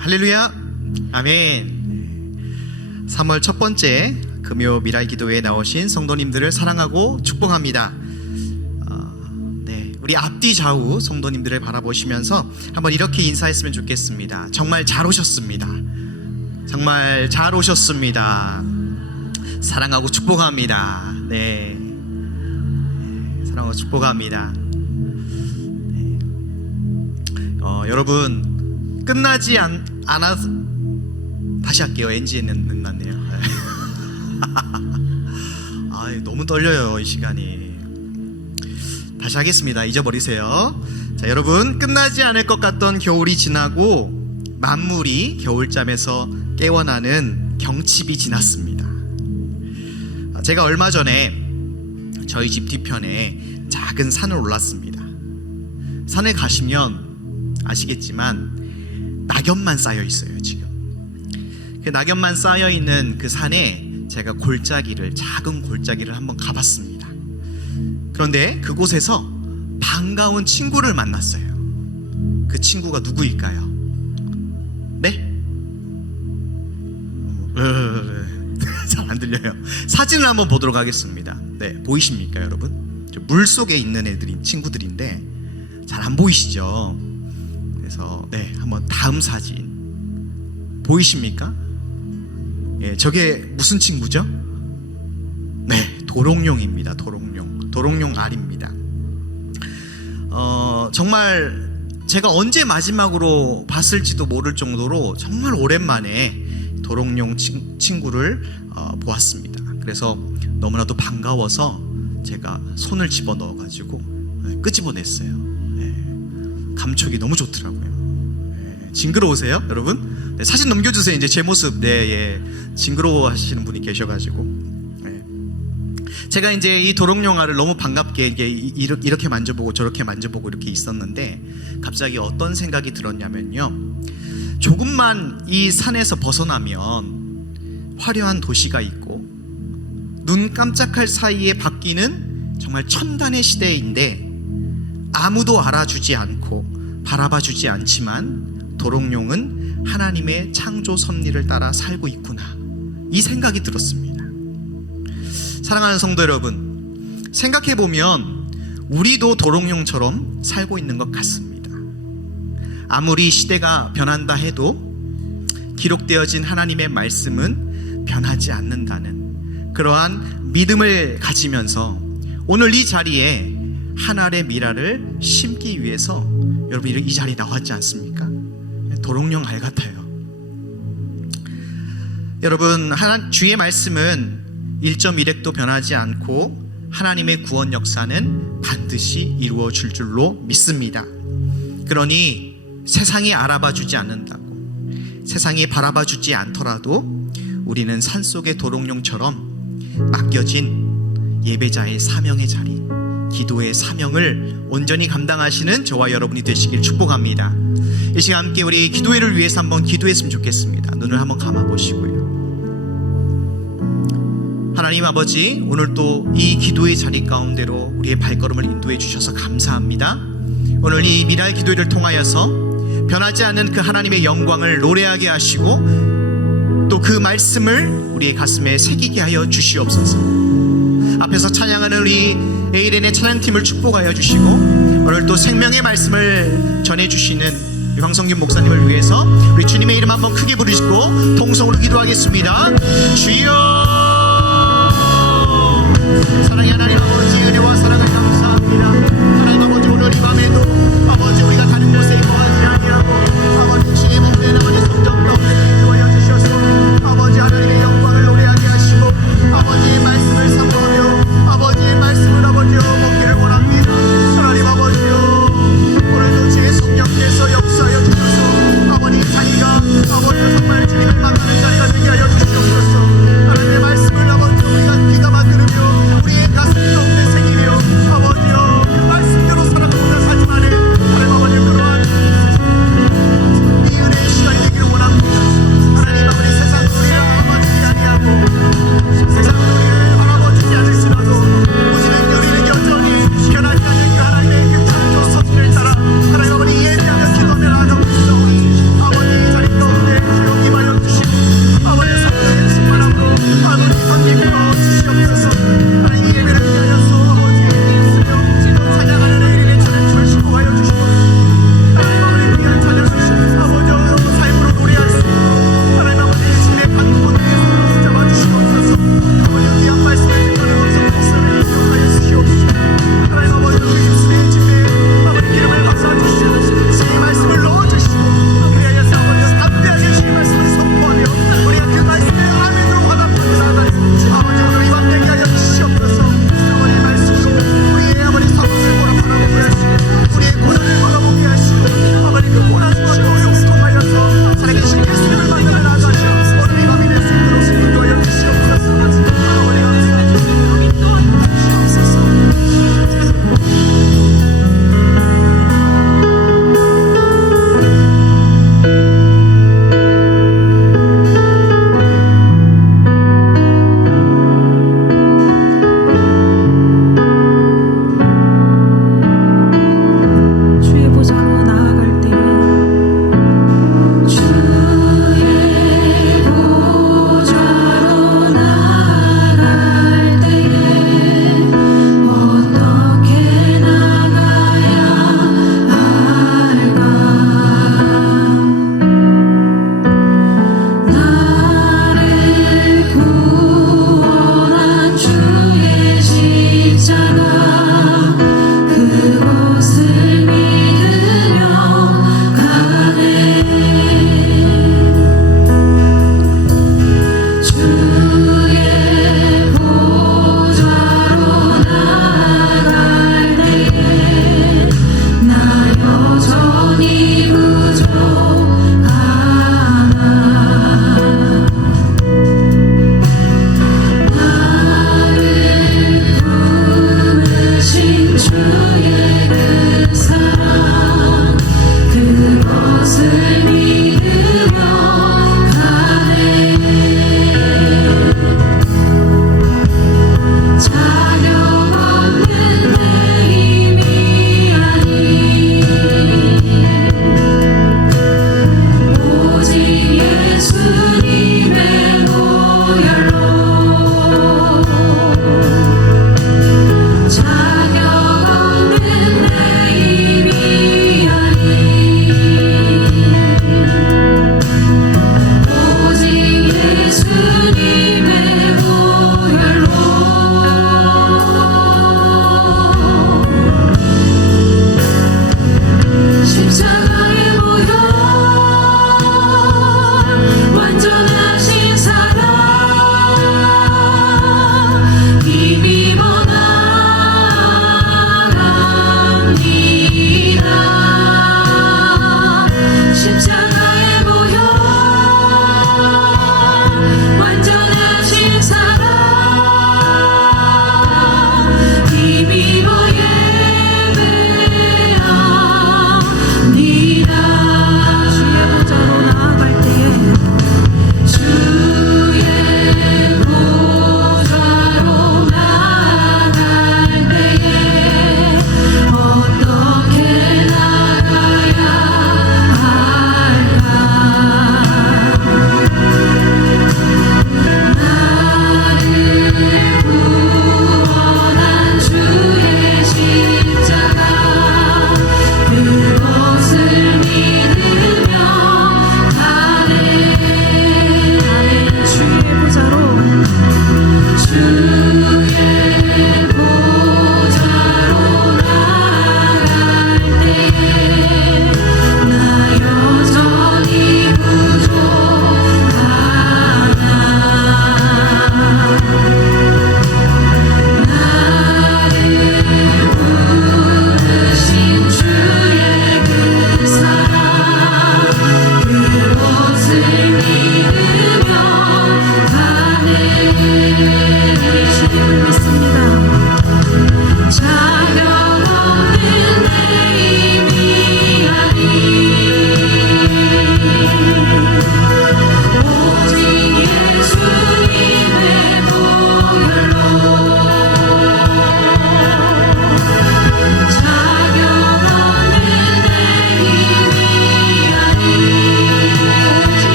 할렐루야. 아멘. 3월 첫 번째 금요 미랄 기도회에 나오신 성도님들을 사랑하고 축복합니다. 우리 앞뒤 좌우 성도님들을 바라보시면서 한번 이렇게 인사했으면 좋겠습니다. 정말 잘 오셨습니다. 정말 잘 오셨습니다. 사랑하고 축복합니다. 네, 사랑하고 축복합니다. 여러분 끝나지 않아 다시 할게요. NG는 났네요. 너무 떨려요 이 시간이. 다시 하겠습니다. 잊어버리세요. 자, 여러분 끝나지 않을 것 같던 겨울이 지나고 만물이 겨울잠에서 깨어나는 경칩이 지났습니다. 제가 얼마 전에 저희 집 뒤편에 작은 산을 올랐습니다. 산에 가시면 아시겠지만 낙엽만 쌓여 있어요. 지금 그 낙엽만 쌓여 있는 그 산에 제가 작은 골짜기를 한번 가봤습니다. 그런데 그곳에서 반가운 친구를 만났어요. 그 친구가 누구일까요? 네? 잘 안 들려요. 사진을 한번 보도록 하겠습니다. 네, 보이십니까 여러분? 물 속에 있는 친구들인데 잘 안 보이시죠? 그래서 네, 한번 다음 사진 보이십니까? 예, 저게 무슨 친구죠? 네, 도롱뇽입니다. 도롱뇽 알입니다. 정말 제가 언제 마지막으로 봤을지도 모를 정도로 정말 오랜만에 도롱뇽 친구를 보았습니다. 그래서 너무나도 반가워서 제가 손을 집어넣어가지고 끄집어냈어요. 감촉이 너무 좋더라고요. 징그러우세요 여러분? 네, 사진 넘겨주세요. 이제 제 모습. 네, 징그러워 하시는 분이 계셔가지고 제가 이제 이 도롱뇽알을 너무 반갑게 이렇게 만져보고 저렇게 만져보고 이렇게 있었는데 갑자기 어떤 생각이 들었냐면요, 조금만 이 산에서 벗어나면 화려한 도시가 있고 눈 깜짝할 사이에 바뀌는 정말 첨단의 시대인데 아무도 알아주지 않고 바라봐주지 않지만 도롱뇽은 하나님의 창조 섭리를 따라 살고 있구나, 이 생각이 들었습니다. 사랑하는 성도 여러분, 생각해보면 우리도 도롱뇽처럼 살고 있는 것 같습니다. 아무리 시대가 변한다 해도 기록되어진 하나님의 말씀은 변하지 않는다는 그러한 믿음을 가지면서 오늘 이 자리에 한 알의 미랄을 심기 위해서 여러분 이 자리에 나왔지 않습니까? 도롱뇽 알 같아요. 여러분, 주의 말씀은 1.1획도 변하지 않고 하나님의 구원 역사는 반드시 이루어질 줄로 믿습니다. 그러니 세상이 알아봐 주지 않는다고, 세상이 바라봐 주지 않더라도 우리는 산속의 도롱뇽처럼 맡겨진 예배자의 사명의 자리, 기도의 사명을 온전히 감당하시는 저와 여러분이 되시길 축복합니다. 이 시간 함께 우리 기도회를 위해서 한번 기도했으면 좋겠습니다. 눈을 한번 감아보시고요. 하나님 아버지, 오늘 또 이 기도의 자리 가운데로 우리의 발걸음을 인도해 주셔서 감사합니다. 오늘 이 미랄 기도회를 통하여서 변하지 않는 그 하나님의 영광을 노래하게 하시고 또 그 말씀을 우리의 가슴에 새기게 하여 주시옵소서. 앞에서 찬양하는 우리 에이렌의 찬양팀을 축복하여 주시고 오늘 또 생명의 말씀을 전해주시는 황성균 목사님을 위해서 우리 주님의 이름 한번 크게 부르시고 통성으로 기도하겠습니다. 주여, 사랑의 하나님 아버지, 은혜와 사랑을 감사합니다. 하나님 아버지, 오늘 이 밤에도 아버지 우리가 다른 곳에 거하지 아니하고 아버지 주의 몸된 아버지 성전 가운데 인도하여 주셔서 아버지 하나님의 영광을 노래하게 하시고 아버지의 말씀을 사모하며 아버지의 말씀을 아버지여 먹기를 원합니다. 하나님 아버지여, 오늘도 주의 성령께서 역사하여 주셔서 아버지 자리가 아버지 정말 주님을 만나는 자리가 되게 하여 주시옵소서. 하나님의 말씀을 아버지 우리가 귀가 막으며 우리의 가슴 가운데 새기며 아버지여 그 말씀대로 살아가고자 살지만은 하나님 아버지 그러한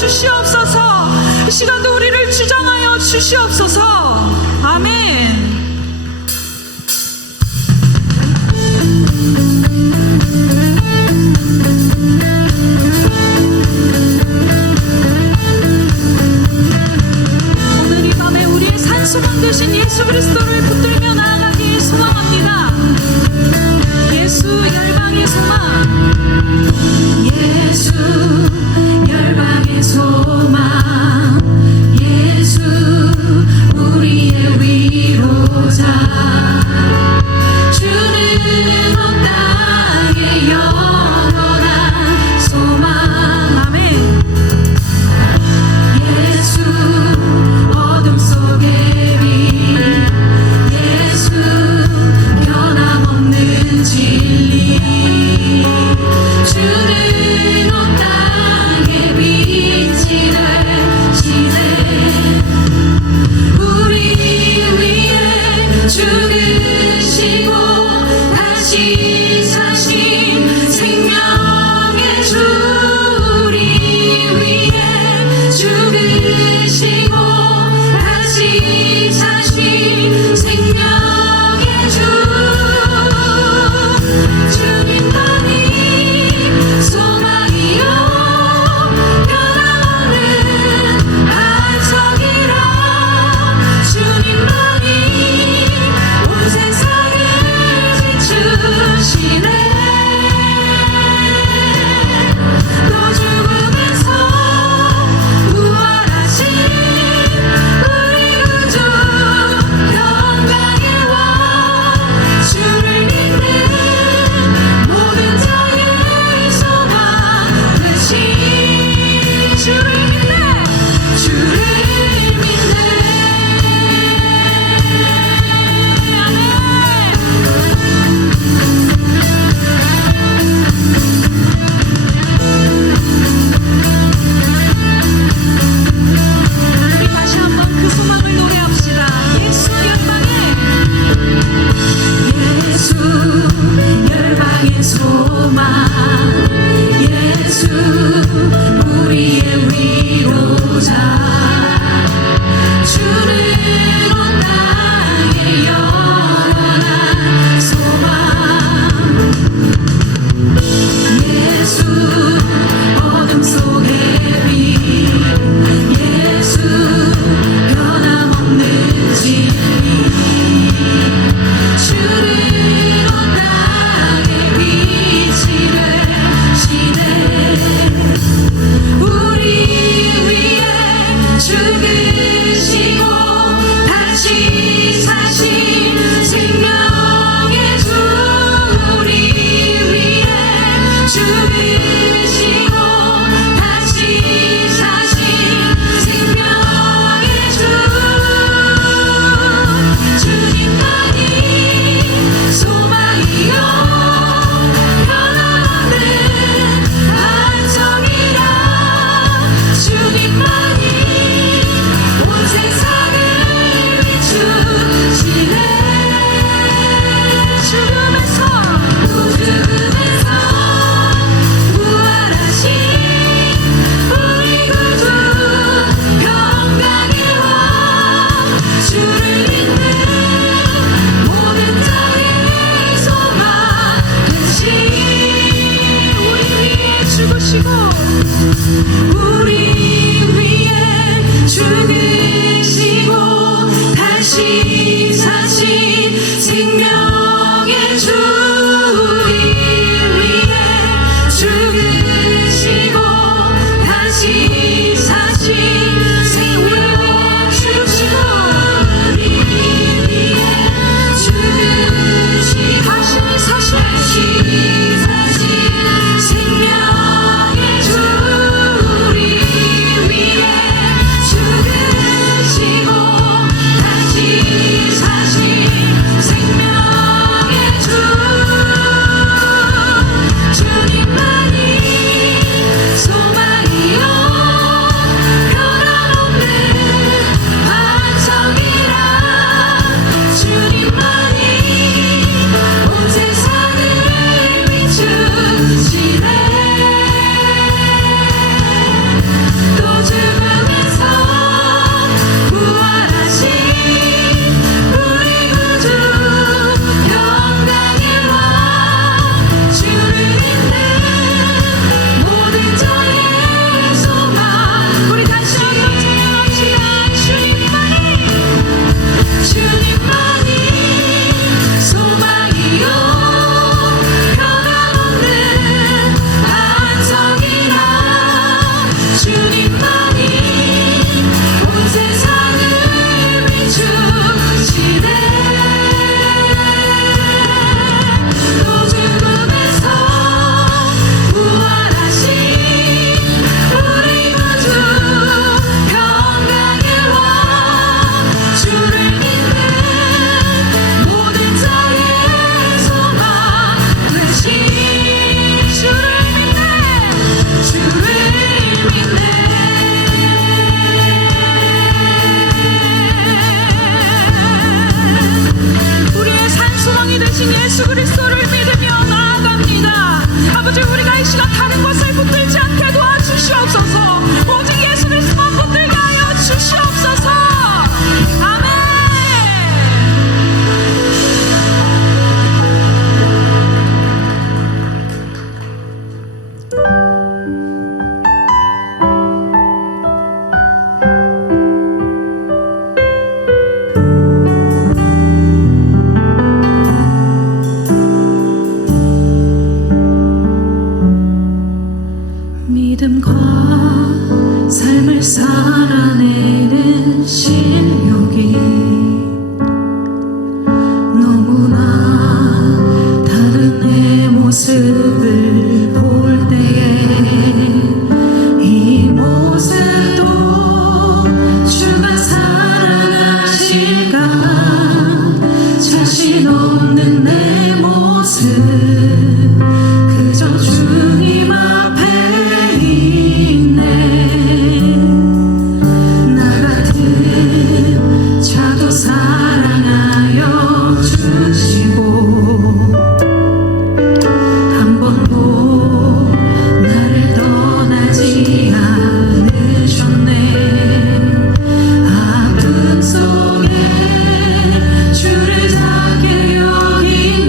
주시옵소서. 이 시간도 우리를 주장하여 주시옵소서. 아멘. 오늘 이 밤에 우리의 산소망 되신 예수 그리스도를 붙들며 나아가기 소망합니다. 예수 열방의 소망, 예수 열방의 소망, 예수 우리의 위로자, 주는 온 땅의 영원한 소망. 아멘. 예수 어둠 속의 빛, 예수 변함없는 진리, 주는 온 땅의 빛이 되시네. 우리 위에 죽으시고 다시 사신 생명의 주, 우리 위에 죽으시고 다시 사신 생명의 주, 주님만이 소망이요 변함없는 안석이라, 주님만이 온 세상을 지추시네. 또 죽음에서 부활하신 우리 구주 영광의 왕, 주를 믿는 모든 자의 소망 되신, 주를 믿네, 주를 믿네. 우리 다시 한번 그 소망을 노래합시다. 예수 열방의, 예수 열방의 소망, 예수 우리의 위로자, 주는 온 땅의 영원한 소망, 예수 어둠 속의 빛, 예수 변함없는 진리, 주는 온 땅의 빛이 되시네. 우리 위에 죽으시고 다시 사신 생명의 주, 우리 위에 죽으시고 다시 사신 생명의 주, 주님만이 소망이요 변함없는 안정이라, 주님만이 온 세상을 비추시네. 죽음에서 부활하신 우리 구주 영광의 왕, 주를 믿는 모든 자의 소망 되신, 우리 위에 죽으시고 우리 위에 죽으시고 다시 사신 생명의 주, 우리 위에 죽으시고 다시 사신 생명의 주, 우리 위에 죽으시고 다시 사신 생명의 주, 우리 위에 죽으시고 다시 사신 생명의 주, 주님만이 소망이요 삶을 살아내는 실력이 너무나 다른 내 모습을 볼 때에 이 모습도 주가 사랑하실까 자신 없는 내 모습 그저 주님 앞에 있네 나 같은 자도 사랑하여 주시고 한 번도 나를 떠나지 않으셨네 아픔 속에 주를 작게 여긴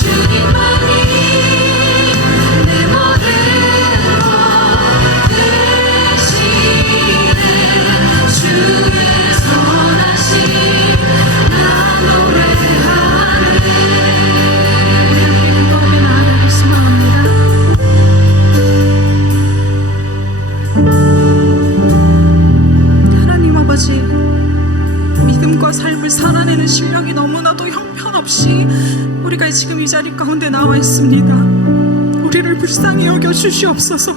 주님만이 내 모든 것 대신에 주의 선하심 나 노래하네. 기도하며 나아가길 소망합니다. 하나님 아버지, 믿음과 삶을 살아내는 실력이 너무나도 형편없이 우리가 지금 이 자리 가운데 나와 있습니다. 우리를 불쌍히 여겨 주시옵소서.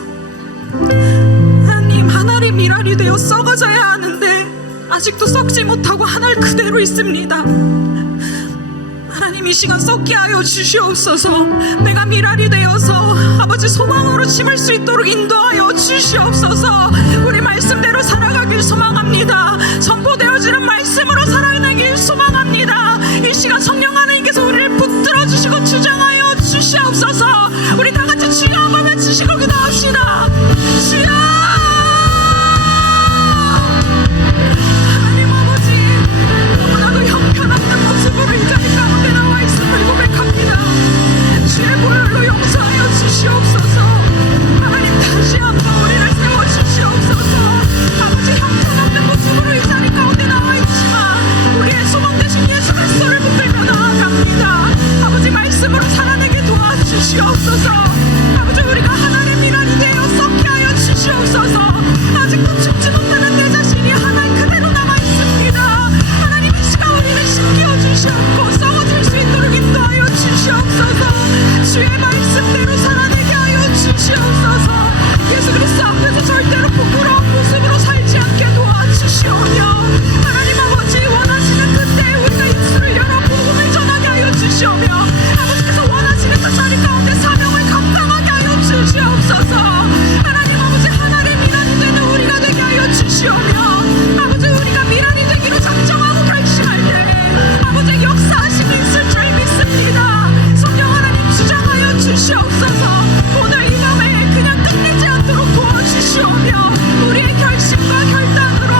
하나님, 한 알이 밀알이 되어 썩어져야 하는데 아직도 썩지 못하고 한 알 그대로 있습니다. 하나님, 이 시간 썩게 하여 주시옵소서. 내가 밀알이 되어서 아버지 소망으로 심을 수 있도록 인도하여 주시옵소서. 우리 말씀대로 살아가길 소망합니다. 선포되어지는 말씀으로 살아내길 소망합니다. 이 시간 성령 하나님께서 우리를 붙들어 주시고 주장하여 주시옵소서. 우리 다 같이 주여 한번 외치시고 기도합시다. 주여! 하나님 아버지, 너무나도 형편없는 모습으로 이 자리 가운데 나와 있음을 고백합니다. 주의 보혈로 용서하여 주시옵소서. 하나님, 다시 한번 우리를 세워 주시옵소서. 아버지, 형편없는 모습으로 이 자리 가운데 나와 있지만 우리의 소망 대신 예수 그리스도를 붙들며 나아갑니다. 아버지, 말씀으로 살아내게 도와주시옵소서. 아버지, 우리가 하나님의 미랄이 되어 썩게 하여 주시옵소서. 아직도 죽지 못하는 내 자신이 하나 그대로 남아 있습니다. 하나님, 이 시간 우리를 심겨 주시옵고 썩어질 수 있도록 인도하여 주시옵소서. 주의 말씀대로 살아내게 하여 주시옵소서. 예수 그리스도 앞에서 절대로 부끄러운 모습으로 살지 않게 도와주시오며, 하나님 아버지, 원하시는 그때 우리가 입술을 열어 복음을 전하게 하여 주시오며, 아버지께서 원하시는 그 자리 가운데 사명을 감당하게 하여 주시옵소서. 하나님 아버지, 하나님의 미랄이 되는 우리가 되게 하여 주시오며, 아버지, 우리가 미랄이 되기로 작정하고 결심할 때 아버지 역사하심이 있을 줄 믿습니다. 성령 하나님 주장하여 주시옵소서. 오늘 이 밤에 그냥 끝내지 않도록 도와주시오며, 우리의 결심과 결단으로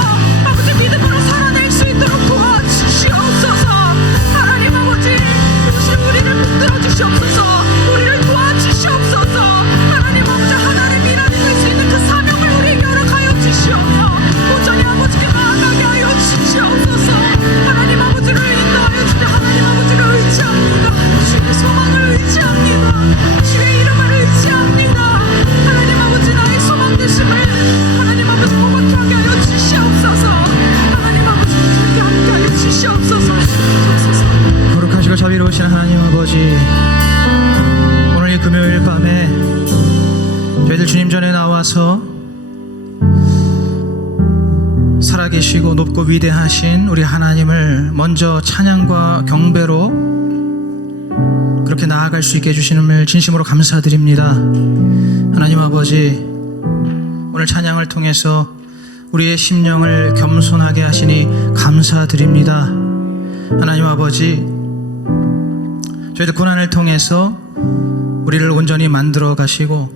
아버지 믿음으로 살아낼 수 있도록 도와주시옵소서. 하나님 아버지, 이것이 우리를 붙들어 주시옵소서. 우리를 도와주시옵소서. 하나님 아버지, 하나님 미랄이 될 수 있는 그 사명을 우리에게 열어가여 주시오며, 온전히 아버지께 나아가게 하여 주시옵소서. 하나님 아버지를 인도하여 주시오. 하나님 아버지를 의지합니다. 주의 소망을 의지합니다. 주의 이름을 의지합니다. 하나님 아버지, 나의 소망 되심을 하나님 아버지 고맙게 하게 하여 주시옵소서. 하나님 아버지, 그렇게 함께 하여 주시옵소서. 거룩하시고 자비로우신 하나님 아버지, 오늘 이 금요일 밤에 저희들 주님 전에 나와서 살아계시고 높고 위대하신 우리 하나님을 먼저 찬양과 경배로 그렇게 나아갈 수 있게 해주시는 진심으로 감사드립니다. 하나님 아버지, 오늘 찬양을 통해서 우리의 심령을 겸손하게 하시니 감사드립니다. 하나님 아버지, 저희들 고난을 통해서 우리를 온전히 만들어 가시고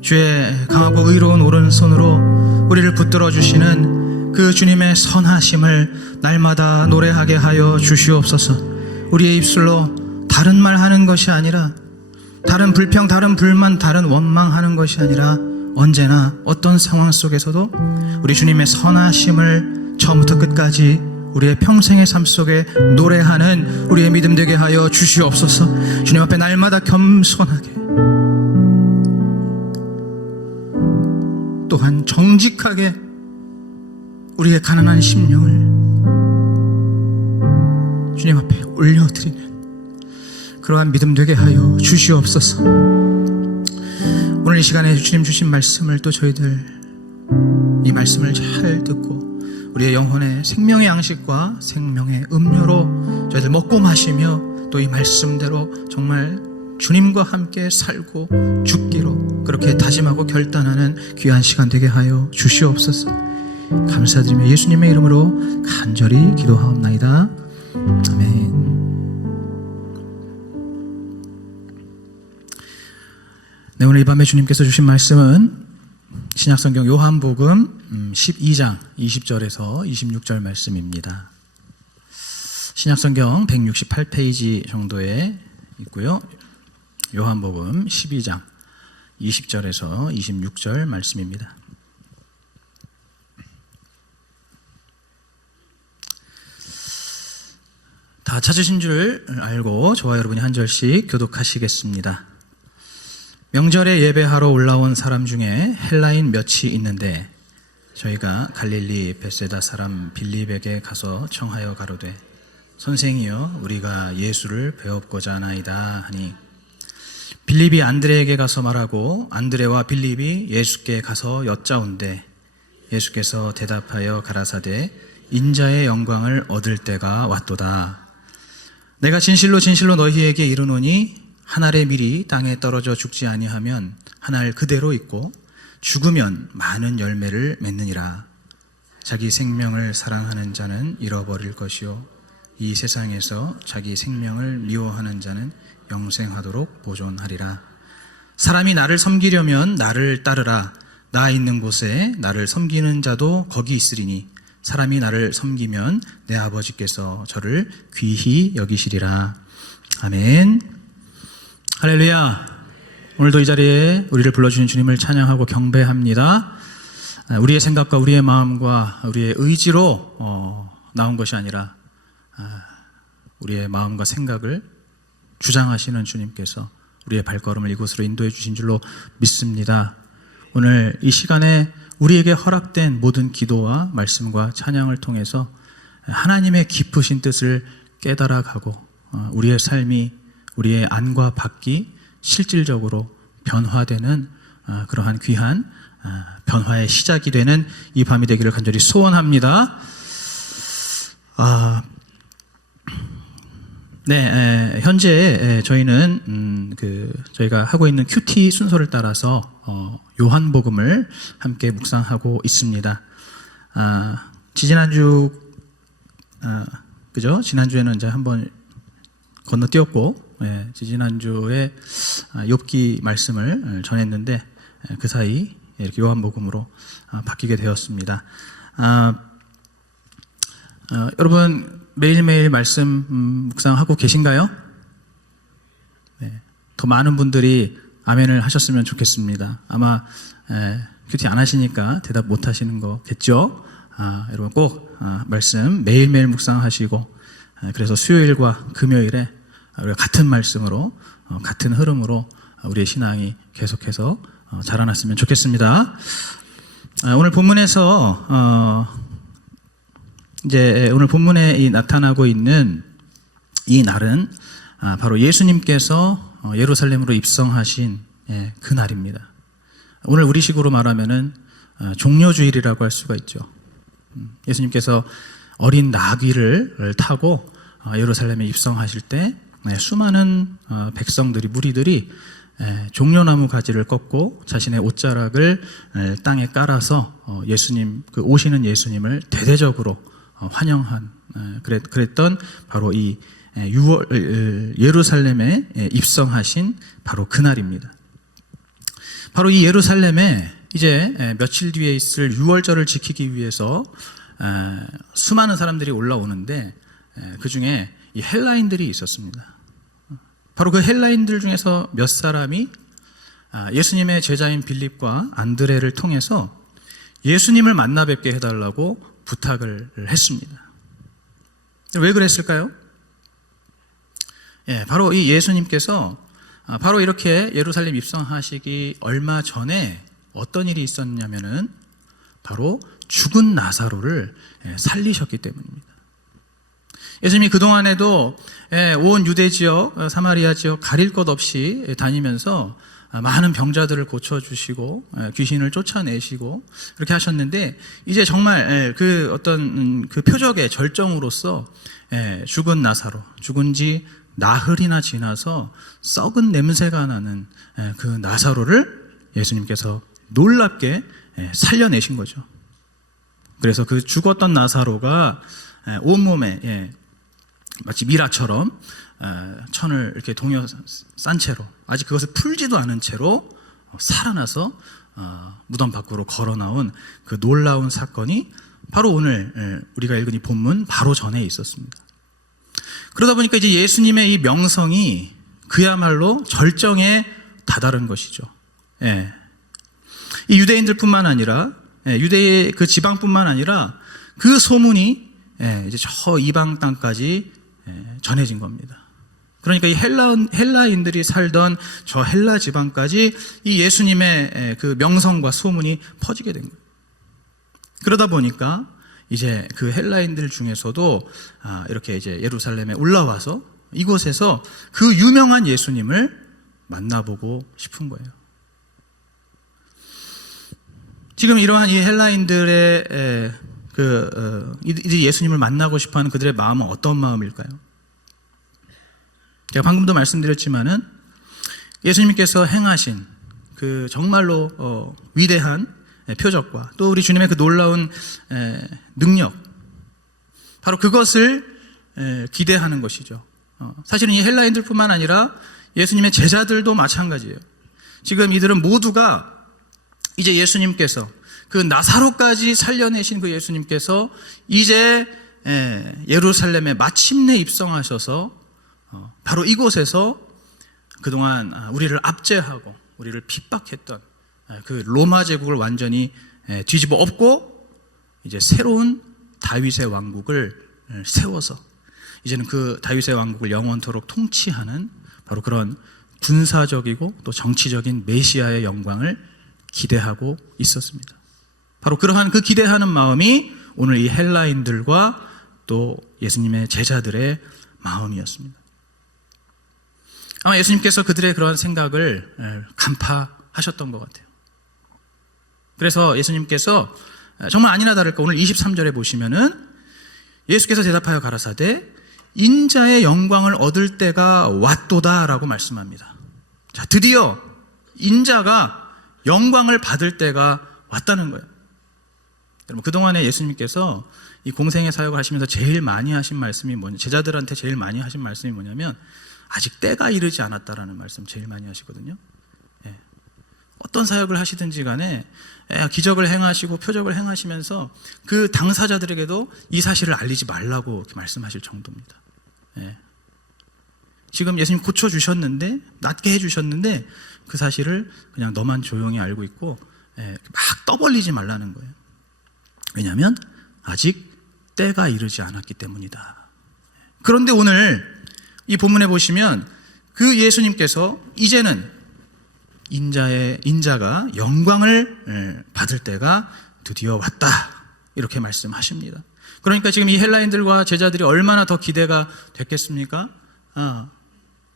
주의 강하고 의로운 오른손으로 우리를 붙들어 주시는 그 주님의 선하심을 날마다 노래하게 하여 주시옵소서. 우리의 입술로 다른 말 하는 것이 아니라, 다른 불평, 다른 불만, 다른 원망하는 것이 아니라 언제나 어떤 상황 속에서도 우리 주님의 선하심을 처음부터 끝까지 우리의 평생의 삶 속에 노래하는 우리의 믿음 되게 하여 주시옵소서. 주님 앞에 날마다 겸손하게, 또한 정직하게 우리의 가난한 심령을 주님 앞에 올려드리는 그러한 믿음 되게 하여 주시옵소서. 오늘 이 시간에 주님 주신 말씀을 또 저희들 이 말씀을 잘 듣고 우리의 영혼의 생명의 양식과 생명의 음료로 저희들 먹고 마시며 또 이 말씀대로 정말 주님과 함께 살고 죽기로 그렇게 다짐하고 결단하는 귀한 시간 되게 하여 주시옵소서. 감사드리며 예수님의 이름으로 간절히 기도하옵나이다. 아멘. 네, 오늘 이 밤에 주님께서 주신 말씀은 신약성경 요한복음 12장 20절에서 26절 말씀입니다. 신약성경 168페이지 정도에 있고요. 요한복음 12장 20절에서 26절 말씀입니다. 다 찾으신 줄 알고 저와 여러분이 한 절씩 교독하시겠습니다. 명절에 예배하러 올라온 사람 중에 헬라인 몇이 있는데 저희가 갈릴리 벳세다 사람 빌립에게 가서 청하여 가로되 선생이여 우리가 예수를 배웁고자 하나이다 하니 빌립이 안드레에게 가서 말하고 안드레와 빌립이 예수께 가서 여짜온대 예수께서 대답하여 가라사대 인자의 영광을 얻을 때가 왔도다. 내가 진실로 진실로 너희에게 이르노니 한 알의 밀이 땅에 떨어져 죽지 아니하면 한 알 그대로 있고 죽으면 많은 열매를 맺느니라. 자기 생명을 사랑하는 자는 잃어버릴 것이요 이 세상에서 자기 생명을 미워하는 자는 영생하도록 보존하리라. 사람이 나를 섬기려면 나를 따르라. 나 있는 곳에 나를 섬기는 자도 거기 있으리니 사람이 나를 섬기면 내 아버지께서 저를 귀히 여기시리라. 아멘. 할렐루야. 오늘도 이 자리에 우리를 불러주신 주님을 찬양하고 경배합니다. 우리의 생각과 우리의 마음과 우리의 의지로 나온 것이 아니라 우리의 마음과 생각을 주장하시는 주님께서 우리의 발걸음을 이곳으로 인도해 주신 줄로 믿습니다. 오늘 이 시간에 우리에게 허락된 모든 기도와 말씀과 찬양을 통해서 하나님의 깊으신 뜻을 깨달아가고 우리의 삶이 우리의 안과 밖이 실질적으로 변화되는 그러한 귀한 변화의 시작이 되는 이 밤이 되기를 간절히 소원합니다. 네, 현재 저희는 저희가 하고 있는 큐티 순서를 따라서 요한복음을 함께 묵상하고 있습니다. 그죠? 지난주에는 이제 한번 건너뛰었고, 지난주에 욥기 말씀을 전했는데 그 사이 이렇게 요한복음으로 바뀌게 되었습니다. 여러분 매일매일 말씀 묵상하고 계신가요? 네, 더 많은 분들이 아멘을 하셨으면 좋겠습니다. 아마 큐티 안 하시니까 대답 못 하시는 거겠죠? 여러분 꼭 말씀 매일매일 묵상하시고 그래서 수요일과 금요일에 우리가 같은 말씀으로 같은 흐름으로 우리의 신앙이 계속해서 자라났으면 좋겠습니다. 오늘 본문에서 이제 오늘 본문에 나타나고 있는 이 날은 바로 예수님께서 예루살렘으로 입성하신 그 날입니다. 오늘 우리식으로 말하면은 종려주일이라고 할 수가 있죠. 예수님께서 어린 나귀를 타고 예루살렘에 입성하실 때 수많은 백성들이 무리들이 종려나무 가지를 꺾고 자신의 옷자락을 땅에 깔아서 예수님 그 오시는 예수님을 대대적으로 환영한 그랬던 바로 이 예루살렘에 입성하신 바로 그날입니다. 바로 이 예루살렘에 이제 며칠 뒤에 있을 유월절을 지키기 위해서 수많은 사람들이 올라오는데 그 중에 이 헬라인들이 있었습니다. 바로 그 헬라인들 중에서 몇 사람이 예수님의 제자인 빌립과 안드레를 통해서 예수님을 만나 뵙게 해달라고 부탁을 했습니다. 왜 그랬을까요? 바로 이 예수님께서 바로 이렇게 예루살렘 입성하시기 얼마 전에 어떤 일이 있었냐면은 바로 죽은 나사로를 살리셨기 때문입니다. 예수님이 그동안에도 온 유대 지역, 사마리아 지역 가릴 것 없이 다니면서 많은 병자들을 고쳐주시고 귀신을 쫓아내시고 그렇게 하셨는데 이제 정말 그 어떤 그 표적의 절정으로서 죽은 나사로, 죽은 지 나흘이나 지나서 썩은 냄새가 나는 그 나사로를 예수님께서 놀랍게 살려내신 거죠. 그래서 그 죽었던 나사로가 온몸에 마치 미라처럼 천을 이렇게 동여 싼 채로 아직 그것을 풀지도 않은 채로 살아나서 무덤 밖으로 걸어 나온 그 놀라운 사건이 바로 오늘 우리가 읽은 이 본문 바로 전에 있었습니다. 그러다 보니까 이제 예수님의 이 명성이 그야말로 절정에 다다른 것이죠. 예. 이 유대인들뿐만 아니라, 유대의 그 지방뿐만 아니라 그 소문이 이제 저 이방 땅까지 전해진 겁니다. 그러니까 이 헬라인들이 살던 저 헬라 지방까지 이 예수님의 그 명성과 소문이 퍼지게 된 거예요. 그러다 보니까 이제 그 헬라인들 중에서도 이렇게 이제 예루살렘에 올라와서 이곳에서 그 유명한 예수님을 만나보고 싶은 거예요. 지금 이러한 이 헬라인들의 이 예수님을 만나고 싶어하는 그들의 마음은 어떤 마음일까요? 제가 방금도 말씀드렸지만은 예수님께서 행하신 그 정말로 위대한 표적과 또 우리 주님의 그 놀라운 능력, 바로 그것을 기대하는 것이죠. 사실은 이 헬라인들뿐만 아니라 예수님의 제자들도 마찬가지예요. 지금 이들은 모두가 이제 예수님께서 그 나사로까지 살려내신 그 예수님께서 이제 예루살렘에 마침내 입성하셔서 바로 이곳에서 그동안 우리를 압제하고 우리를 핍박했던 그 로마 제국을 완전히 뒤집어 엎고 이제 새로운 다윗의 왕국을 세워서 이제는 그 다윗의 왕국을 영원토록 통치하는 바로 그런 군사적이고 또 정치적인 메시아의 영광을 기대하고 있었습니다. 바로 그러한 그 기대하는 마음이 오늘 이 헬라인들과 또 예수님의 제자들의 마음이었습니다. 아마 예수님께서 그들의 그러한 생각을 간파하셨던 것 같아요. 그래서 예수님께서 정말 아니나 다를까 오늘 23절에 보시면은 예수께서 대답하여 가라사대 인자의 영광을 얻을 때가 왔도다라고 말씀합니다. 자, 드디어 인자가 영광을 받을 때가 왔다는 거예요. 여러분, 그동안에 예수님께서 이 공생의 사역을 하시면서 제일 많이 하신 말씀이 뭐냐, 제자들한테 제일 많이 하신 말씀이 뭐냐면 아직 때가 이르지 않았다라는 말씀 제일 많이 하시거든요. 예. 어떤 사역을 하시든지 간에 기적을 행하시고 표적을 행하시면서 그 당사자들에게도 이 사실을 알리지 말라고 이렇게 말씀하실 정도입니다. 예. 지금 예수님 고쳐주셨는데, 낫게 해주셨는데 그 사실을 그냥 너만 조용히 알고 있고 막 떠벌리지 말라는 거예요. 왜냐하면 아직 때가 이르지 않았기 때문이다. 그런데 오늘 이 본문에 보시면 그 예수님께서 이제는 인자가 영광을 받을 때가 드디어 왔다 이렇게 말씀하십니다. 그러니까 지금 이 헬라인들과 제자들이 얼마나 더 기대가 됐겠습니까?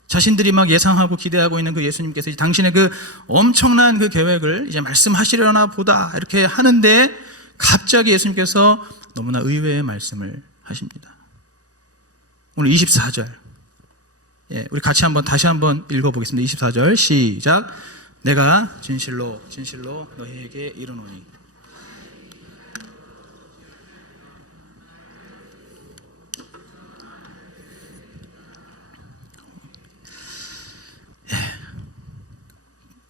자신들이 막 예상하고 기대하고 있는 그 예수님께서 당신의 그 엄청난 그 계획을 이제 말씀하시려나 보다 이렇게 하는데 갑자기 예수님께서 너무나 의외의 말씀을 하십니다. 오늘 24절, 우리 같이 다시 한번 읽어보겠습니다. 24절 시작. 내가 진실로 진실로 너희에게 이르노니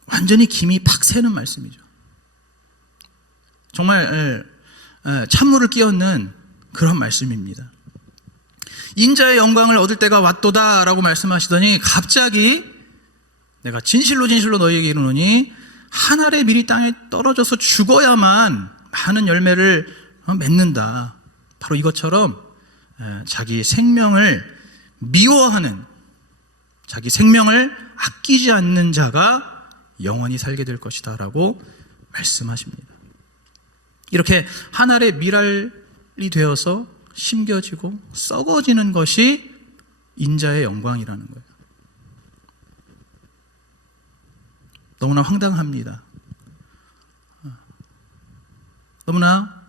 완전히 김이 팍 새는 말씀이죠. 정말 찬물을 끼얹는 그런 말씀입니다. 인자의 영광을 얻을 때가 왔도다 라고 말씀하시더니 갑자기 내가 진실로 진실로 너희에게 이르노니 한 알의 밀이 땅에 떨어져서 죽어야만 많은 열매를 맺는다. 바로 이것처럼 자기 생명을 미워하는, 자기 생명을 아끼지 않는 자가 영원히 살게 될 것이다 라고 말씀하십니다. 이렇게 한 알의 밀알이 되어서 심겨지고 썩어지는 것이 인자의 영광이라는 거예요. 너무나 황당합니다. 너무나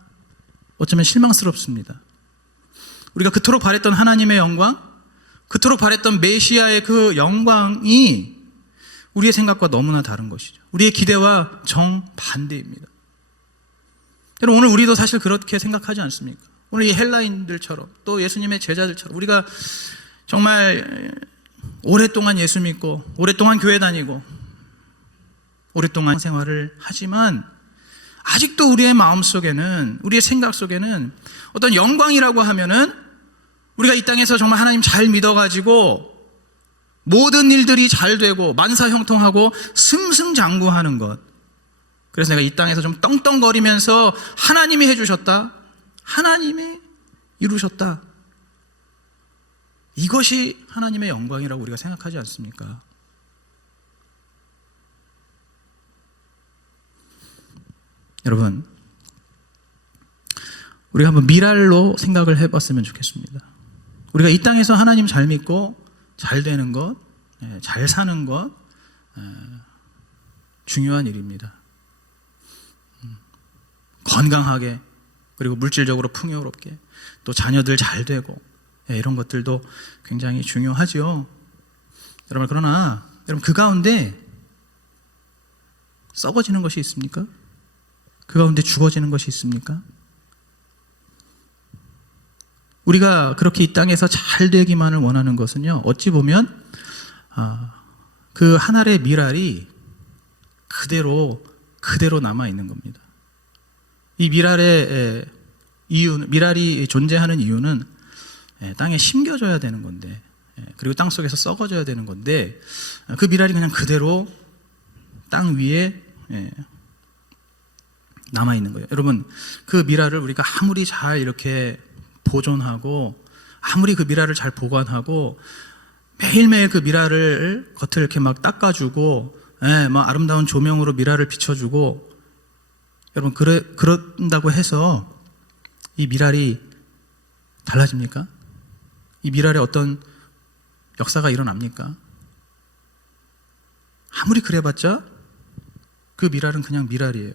어쩌면 실망스럽습니다. 우리가 그토록 바랬던 하나님의 영광, 그토록 바랬던 메시아의 그 영광이 우리의 생각과 너무나 다른 것이죠. 우리의 기대와 정반대입니다. 여러분, 오늘 우리도 사실 그렇게 생각하지 않습니까? 오늘 이 헬라인들처럼 또 예수님의 제자들처럼 우리가 정말 오랫동안 예수 믿고 오랫동안 교회 다니고 오랫동안 생활을 하지만 아직도 우리의 마음속에는, 우리의 생각 속에는 어떤 영광이라고 하면은 우리가 이 땅에서 정말 하나님 잘 믿어가지고 모든 일들이 잘 되고 만사형통하고 승승장구하는 것. 그래서 내가 이 땅에서 좀 떵떵거리면서 하나님이 해주셨다, 하나님이 이루셨다, 이것이 하나님의 영광이라고 우리가 생각하지 않습니까? 여러분, 우리가 한번 미랄로 생각을 해봤으면 좋겠습니다. 우리가 이 땅에서 하나님 잘 믿고 잘 되는 것, 잘 사는 것, 중요한 일입니다. 건강하게, 그리고 물질적으로 풍요롭게, 또 자녀들 잘 되고, 이런 것들도 굉장히 중요하죠. 여러분, 그러나 여러분, 그 가운데 썩어지는 것이 있습니까? 그 가운데 죽어지는 것이 있습니까? 우리가 그렇게 이 땅에서 잘 되기만을 원하는 것은요, 어찌 보면 그 한 알의 미랄이 그대로 남아 있는 겁니다. 이 미랄의 이유는, 미랄이 존재하는 이유는 땅에 심겨져야 되는 건데, 그리고 땅 속에서 썩어져야 되는 건데, 그 미랄이 그냥 그대로 땅 위에 남아 있는 거예요. 여러분, 그 미랄을 우리가 아무리 잘 이렇게 보존하고, 아무리 그 미랄을 잘 보관하고, 매일매일 그 미랄을 겉을 이렇게 막 닦아주고, 막 아름다운 조명으로 미랄을 비춰주고, 여러분, 그런다고 해서 이 미랄이 달라집니까? 이 미랄에 어떤 역사가 일어납니까? 아무리 그래봤자 그 미랄은 그냥 미랄이에요.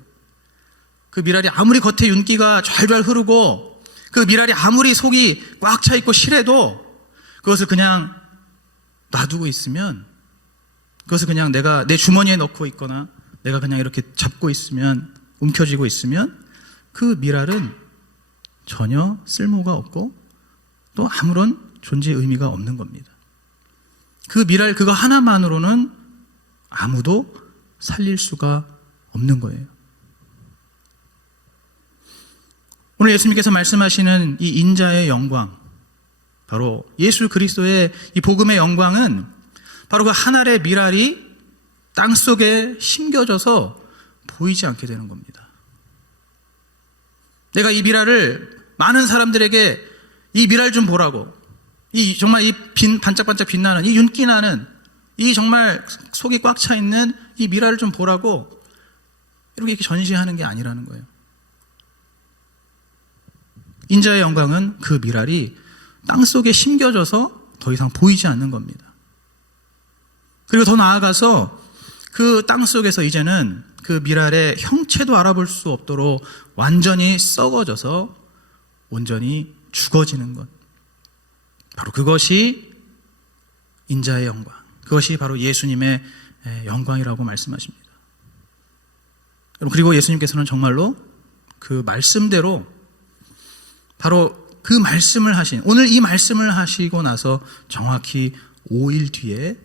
그 미랄이 아무리 겉에 윤기가 좔좔 흐르고, 그 미랄이 아무리 속이 꽉 차 있고 실해도, 그것을 그냥 놔두고 있으면, 그것을 그냥 내가 내 주머니에 넣고 있거나 내가 그냥 이렇게 잡고 있으면, 움켜쥐고 있으면 그 미랄은 전혀 쓸모가 없고 또 아무런 존재 의미가 없는 겁니다. 그 미랄 그거 하나만으로는 아무도 살릴 수가 없는 거예요. 오늘 예수님께서 말씀하시는 이 인자의 영광, 바로 예수 그리스도의 이 복음의 영광은 바로 그 한 알의 미랄이 땅 속에 심겨져서 보이지 않게 되는 겁니다. 내가 이 미랄을 많은 사람들에게 이 미랄 좀 보라고, 이 정말 이 반짝반짝 빛나는 이 윤기 나는 이 정말 속이 꽉 차 있는 이 미랄을 좀 보라고 이렇게 전시하는 게 아니라는 거예요. 인자의 영광은 그 미랄이 땅 속에 심겨져서 더 이상 보이지 않는 겁니다. 그리고 더 나아가서 그 땅 속에서 이제는 그 미랄의 형체도 알아볼 수 없도록 완전히 썩어져서 온전히 죽어지는 것, 바로 그것이 인자의 영광, 그것이 바로 예수님의 영광이라고 말씀하십니다. 그리고 예수님께서는 정말로 그 말씀대로 바로 그 말씀을 하신, 오늘 이 말씀을 하시고 나서 정확히 5일 뒤에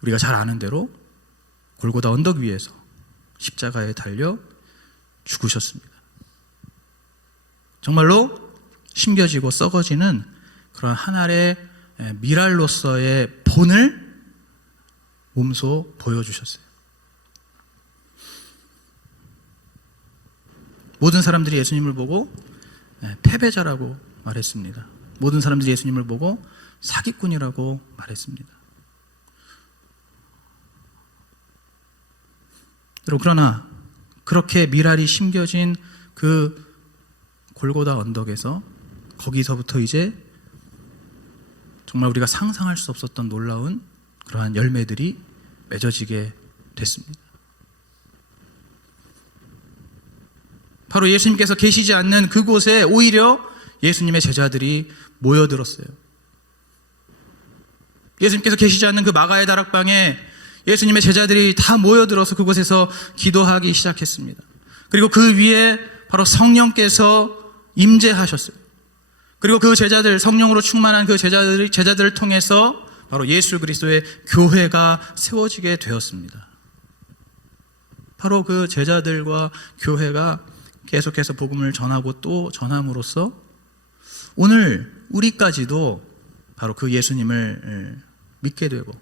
우리가 잘 아는 대로 골고다 언덕 위에서 십자가에 달려 죽으셨습니다. 정말로 심겨지고 썩어지는 그런 한 알의 미랄로서의 본을 몸소 보여주셨어요. 모든 사람들이 예수님을 보고 패배자라고 말했습니다. 모든 사람들이 예수님을 보고 사기꾼이라고 말했습니다. 여러분, 그러나 그렇게 미랄이 심겨진 그 골고다 언덕에서, 거기서부터 이제 정말 우리가 상상할 수 없었던 놀라운 그러한 열매들이 맺어지게 됐습니다. 바로 예수님께서 계시지 않는 그곳에 오히려 예수님의 제자들이 모여들었어요. 예수님께서 계시지 않는 그 마가의 다락방에 예수님의 제자들이 다 모여들어서 그곳에서 기도하기 시작했습니다. 그리고 그 위에 바로 성령께서 임재하셨어요. 그리고 그 제자들, 성령으로 충만한 그 제자들을 통해서 바로 예수 그리스도의 교회가 세워지게 되었습니다. 바로 그 제자들과 교회가 계속해서 복음을 전하고 또 전함으로써 오늘 우리까지도 바로 그 예수님을 믿게 되고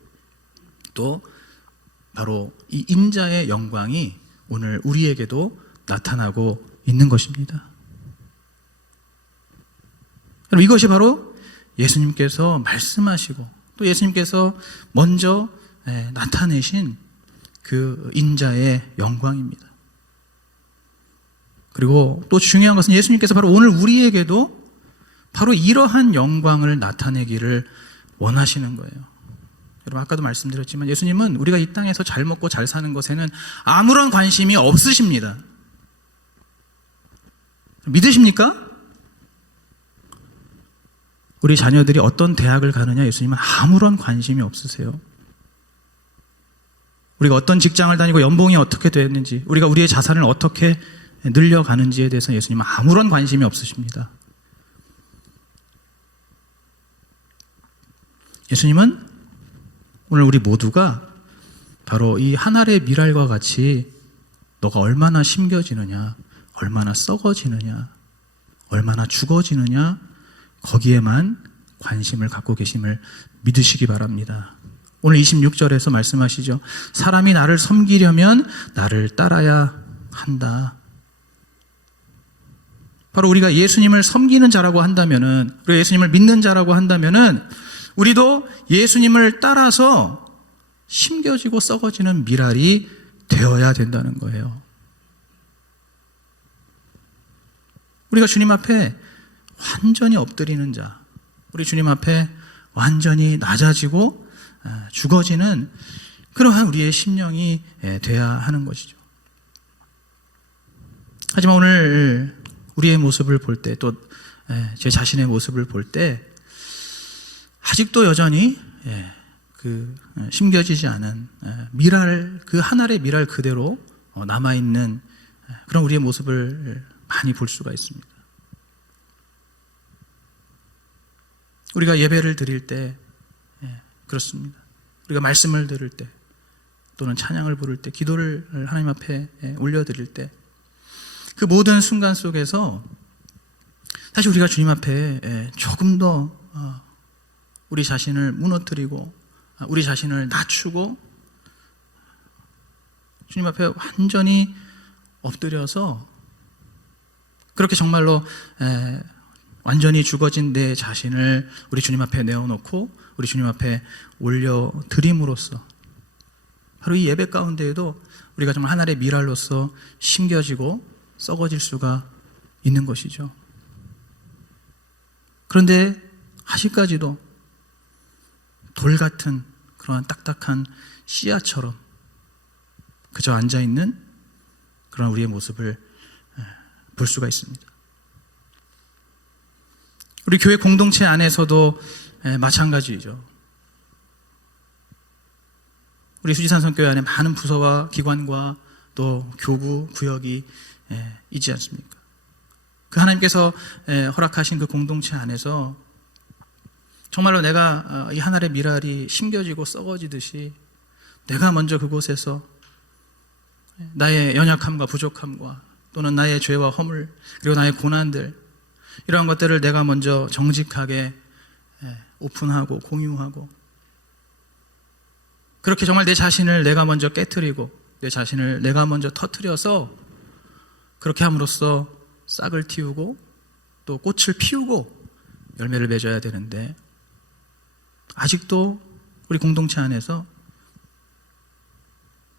또 바로 이 인자의 영광이 오늘 우리에게도 나타나고 있는 것입니다. 그럼 이것이 바로 예수님께서 말씀하시고 또 예수님께서 먼저 나타내신 그 인자의 영광입니다. 그리고 또 중요한 것은 예수님께서 바로 오늘 우리에게도 바로 이러한 영광을 나타내기를 원하시는 거예요. 여러분 아까도 말씀드렸지만 예수님은 우리가 이 땅에서 잘 먹고 잘 사는 것에는 아무런 관심이 없으십니다. 믿으십니까? 우리 자녀들이 어떤 대학을 가느냐 예수님은 아무런 관심이 없으세요. 우리가 어떤 직장을 다니고 연봉이 어떻게 됐는지, 우리가 우리의 자산을 어떻게 늘려가는지에 대해서 예수님은 아무런 관심이 없으십니다. 예수님은 오늘 우리 모두가 바로 이 한 알의 밀알과 같이 너가 얼마나 심겨지느냐, 얼마나 썩어지느냐, 얼마나 죽어지느냐, 거기에만 관심을 갖고 계심을 믿으시기 바랍니다. 오늘 26절에서 말씀하시죠. 사람이 나를 섬기려면 나를 따라야 한다. 바로 우리가 예수님을 섬기는 자라고 한다면은, 우리가 예수님을 믿는 자라고 한다면은, 우리도 예수님을 따라서 심겨지고 썩어지는 밀알이 되어야 된다는 거예요. 우리가 주님 앞에 완전히 엎드리는 자, 우리 주님 앞에 완전히 낮아지고 죽어지는 그러한 우리의 심령이 돼야 하는 것이죠. 하지만 오늘 우리의 모습을 볼 때, 또 제 자신의 모습을 볼 때 아직도 여전히 그 심겨지지 않은 밀알, 그 한 알의 밀알 그대로 남아있는 그런 우리의 모습을 많이 볼 수가 있습니다. 우리가 예배를 드릴 때 그렇습니다. 우리가 말씀을 들을 때 또는 찬양을 부를 때, 기도를 하나님 앞에 올려드릴 때 그 모든 순간 속에서 다시 우리가 주님 앞에 조금 더 우리 자신을 무너뜨리고 우리 자신을 낮추고 주님 앞에 완전히 엎드려서 그렇게 정말로 완전히 죽어진 내 자신을 우리 주님 앞에 내어놓고 우리 주님 앞에 올려드림으로써 바로 이 예배 가운데에도 우리가 정말 하나의 밀알로서 심겨지고 썩어질 수가 있는 것이죠. 그런데 아직까지도 돌 같은 그러한 딱딱한 씨앗처럼 그저 앉아있는 그런 우리의 모습을 볼 수가 있습니다. 우리 교회 공동체 안에서도 마찬가지이죠. 우리 수지산성교회 안에 많은 부서와 기관과 또 교구, 구역이 있지 않습니까? 그 하나님께서 허락하신 그 공동체 안에서 정말로 내가 이 하늘의 밀알이 심겨지고 썩어지듯이 내가 먼저 그곳에서 나의 연약함과 부족함과 또는 나의 죄와 허물 그리고 나의 고난들 이러한 것들을 내가 먼저 정직하게 오픈하고 공유하고 그렇게 정말 내 자신을 내가 먼저 깨트리고 내 자신을 내가 먼저 터뜨려서 그렇게 함으로써 싹을 틔우고 또 꽃을 피우고 열매를 맺어야 되는데 아직도 우리 공동체 안에서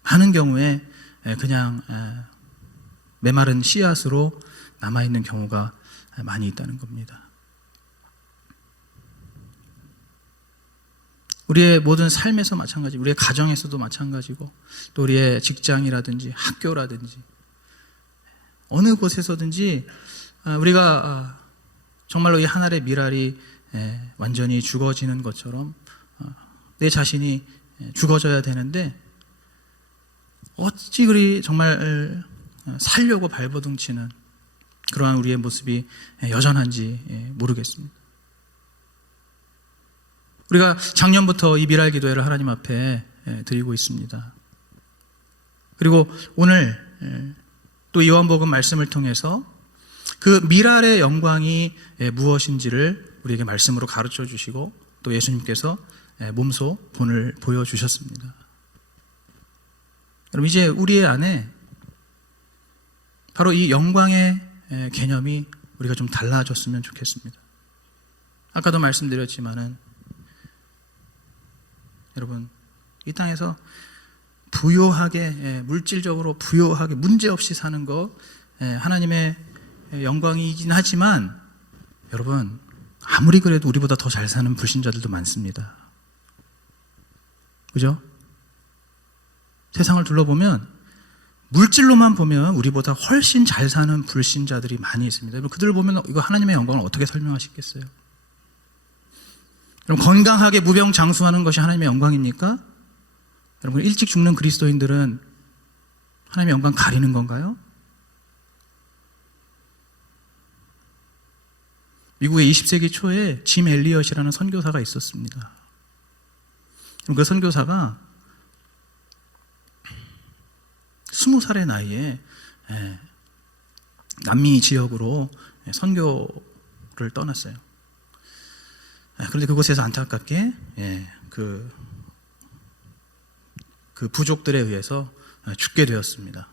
많은 경우에 그냥 메마른 씨앗으로 남아있는 경우가 많이 있다는 겁니다. 우리의 모든 삶에서 마찬가지, 우리의 가정에서도 마찬가지고 또 우리의 직장이라든지 학교라든지 어느 곳에서든지 우리가 정말로 이 하늘의 밀알이 완전히 죽어지는 것처럼 내 자신이 죽어져야 되는데 어찌 그리 정말 살려고 발버둥치는 그러한 우리의 모습이 여전한지 모르겠습니다. 우리가 작년부터 이 밀알 기도회를 하나님 앞에 드리고 있습니다. 그리고 오늘 또 요한복음 말씀을 통해서 그 밀알의 영광이 무엇인지를 우리에게 말씀으로 가르쳐 주시고 또 예수님께서 몸소 본을 보여주셨습니다. 여러분, 이제 우리의 안에 바로 이 영광의 개념이 우리가 좀 달라졌으면 좋겠습니다. 아까도 말씀드렸지만은 여러분, 이 땅에서 부요하게, 물질적으로 부요하게 문제없이 사는 거 하나님의 영광이긴 하지만 여러분, 아무리 그래도 우리보다 더 잘 사는 불신자들도 많습니다. 그죠? 세상을 둘러보면 물질로만 보면 우리보다 훨씬 잘 사는 불신자들이 많이 있습니다. 여러분, 그들을 보면 이거 하나님의 영광을 어떻게 설명하시겠어요? 그럼 건강하게 무병장수하는 것이 하나님의 영광입니까? 여러분, 일찍 죽는 그리스도인들은 하나님의 영광 가리는 건가요? 미국의 20세기 초에 짐 엘리엇이라는 선교사가 있었습니다. 그 선교사가 20살의 나이에 남미 지역으로 선교를 떠났어요. 그런데 그곳에서 안타깝게 그 부족들에 의해서 죽게 되었습니다.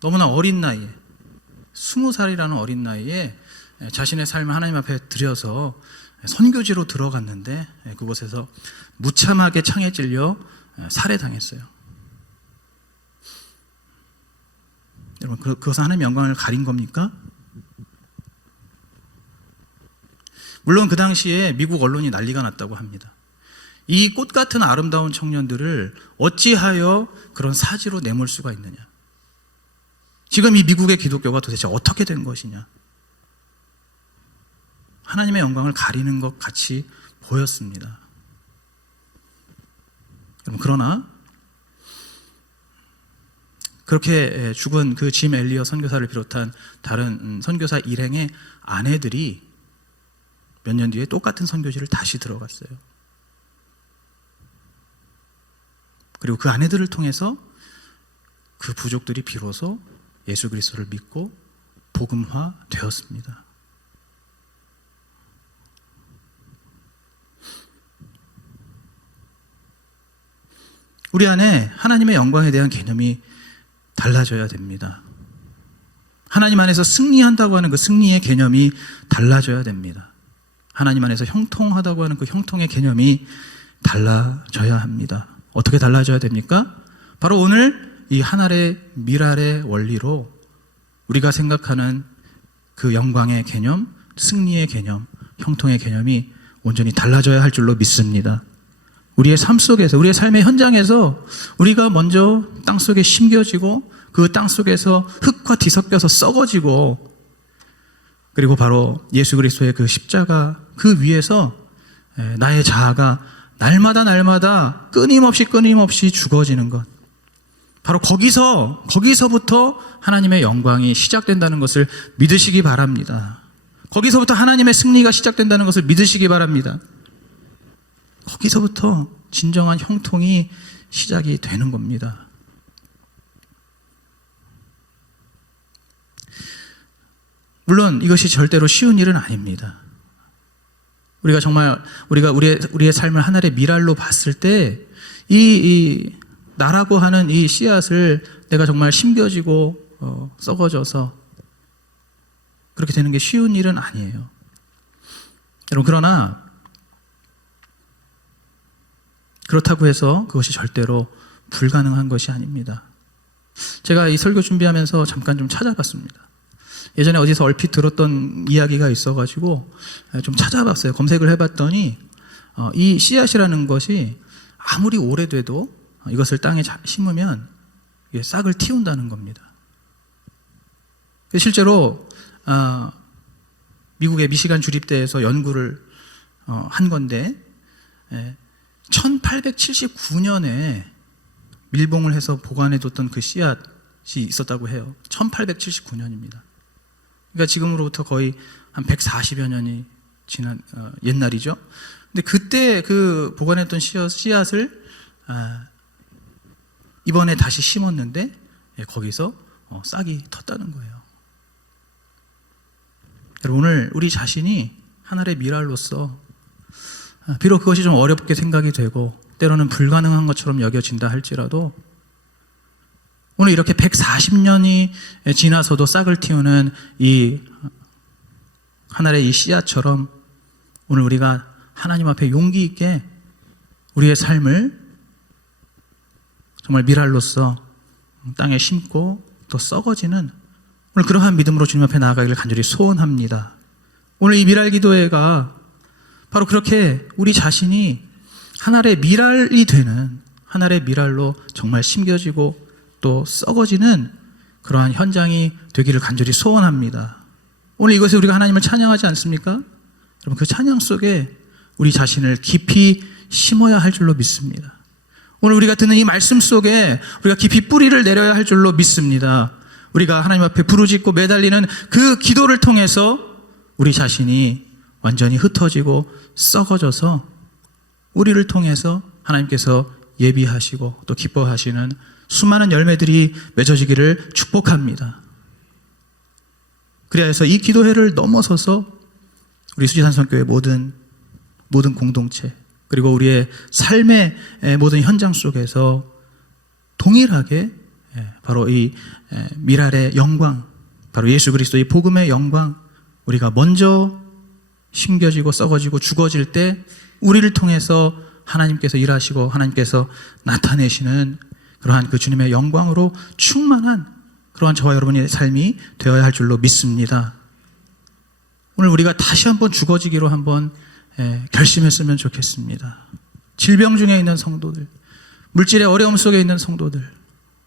너무나 어린 나이에, 20살이라는 어린 나이에 자신의 삶을 하나님 앞에 들여서 선교지로 들어갔는데 그곳에서 무참하게 창에 찔려 살해당했어요. 여러분, 그것은 하나님의 영광을 가린 겁니까? 물론 그 당시에 미국 언론이 난리가 났다고 합니다. 이 꽃 같은 아름다운 청년들을 어찌하여 그런 사지로 내몰 수가 있느냐? 지금 이 미국의 기독교가 도대체 어떻게 된 것이냐? 하나님의 영광을 가리는 것 같이 보였습니다. 그러나 그렇게 죽은 그 짐 엘리엇 선교사를 비롯한 다른 선교사 일행의 아내들이 몇 년 뒤에 똑같은 선교지를 다시 들어갔어요. 그리고 그 아내들을 통해서 그 부족들이 비로소 예수 그리스도를 믿고 복음화 되었습니다. 우리 안에 하나님의 영광에 대한 개념이 달라져야 됩니다. 하나님 안에서 승리한다고 하는 그 승리의 개념이 달라져야 됩니다. 하나님 안에서 형통하다고 하는 그 형통의 개념이 달라져야 합니다. 어떻게 달라져야 됩니까? 바로 오늘 이 하늘의 미랄의 원리로 우리가 생각하는 그 영광의 개념, 승리의 개념, 형통의 개념이 온전히 달라져야 할 줄로 믿습니다. 우리의 삶 속에서, 우리의 삶의 현장에서 우리가 먼저 땅 속에 심겨지고 그 땅 속에서 흙과 뒤섞여서 썩어지고, 그리고 바로 예수 그리스도의 그 십자가 그 위에서 나의 자아가 날마다 끊임없이 죽어지는 것, 바로 거기서부터 하나님의 영광이 시작된다는 것을 믿으시기 바랍니다. 거기서부터 하나님의 승리가 시작된다는 것을 믿으시기 바랍니다. 거기서부터 진정한 형통이 시작이 되는 겁니다. 물론 이것이 절대로 쉬운 일은 아닙니다. 우리가 정말 우리의 삶을 하늘의 미랄로 봤을 때 이 나라고 하는 이 씨앗을 내가 정말 심겨지고 썩어져서 그렇게 되는 게 쉬운 일은 아니에요. 여러분, 그러나 그렇다고 해서 그것이 절대로 불가능한 것이 아닙니다. 제가 이 설교 준비하면서 잠깐 좀 찾아봤습니다. 예전에 어디서 얼핏 들었던 이야기가 있어가지고 좀 찾아봤어요. 검색을 해봤더니 이 씨앗이라는 것이 아무리 오래돼도 이것을 땅에 심으면 이게 싹을 틔운다는 겁니다. 실제로 미국의 미시간 주립대에서 연구를 한 건데 1879년에 밀봉을 해서 보관해뒀던 그 씨앗이 있었다고 해요. 1879년입니다. 그러니까 지금으로부터 거의 한 140여 년이 지난 옛날이죠. 근데 그때 그 보관했던 씨앗을 이번에 다시 심었는데 거기서 싹이 텄다는 거예요. 여러분, 오늘 우리 자신이 하늘의 미랄로서 비록 그것이 좀 어렵게 생각이 되고 때로는 불가능한 것처럼 여겨진다 할지라도 오늘 이렇게 140년이 지나서도 싹을 틔우는 이 하늘의 이 씨앗처럼 오늘 우리가 하나님 앞에 용기 있게 우리의 삶을 정말 미랄로서 땅에 심고 또 썩어지는 오늘 그러한 믿음으로 주님 앞에 나아가기를 간절히 소원합니다. 오늘 이 미랄 기도회가 바로 그렇게 우리 자신이 하늘의 미랄이 되는 하늘의 미랄로 정말 심겨지고 또 썩어지는 그러한 현장이 되기를 간절히 소원합니다. 오늘 이것에 우리가 하나님을 찬양하지 않습니까? 여러분 그 찬양 속에 우리 자신을 깊이 심어야 할 줄로 믿습니다. 오늘 우리가 듣는 이 말씀 속에 우리가 깊이 뿌리를 내려야 할 줄로 믿습니다. 우리가 하나님 앞에 부르짖고 매달리는 그 기도를 통해서 우리 자신이 완전히 흩어지고 썩어져서 우리를 통해서 하나님께서 예비하시고 또 기뻐하시는 수많은 열매들이 맺어지기를 축복합니다. 그래서 이 기도회를 넘어서서 우리 수지산성교회 모든 공동체 그리고 우리의 삶의 모든 현장 속에서 동일하게 바로 이 미랄의 영광, 바로 예수 그리스도의 복음의 영광, 우리가 먼저 심겨지고 썩어지고 죽어질 때 우리를 통해서 하나님께서 일하시고 하나님께서 나타내시는 그러한 그 주님의 영광으로 충만한 그러한 저와 여러분의 삶이 되어야 할 줄로 믿습니다. 오늘 우리가 다시 한번 죽어지기로 한번 결심했으면 좋겠습니다. 질병 중에 있는 성도들, 물질의 어려움 속에 있는 성도들,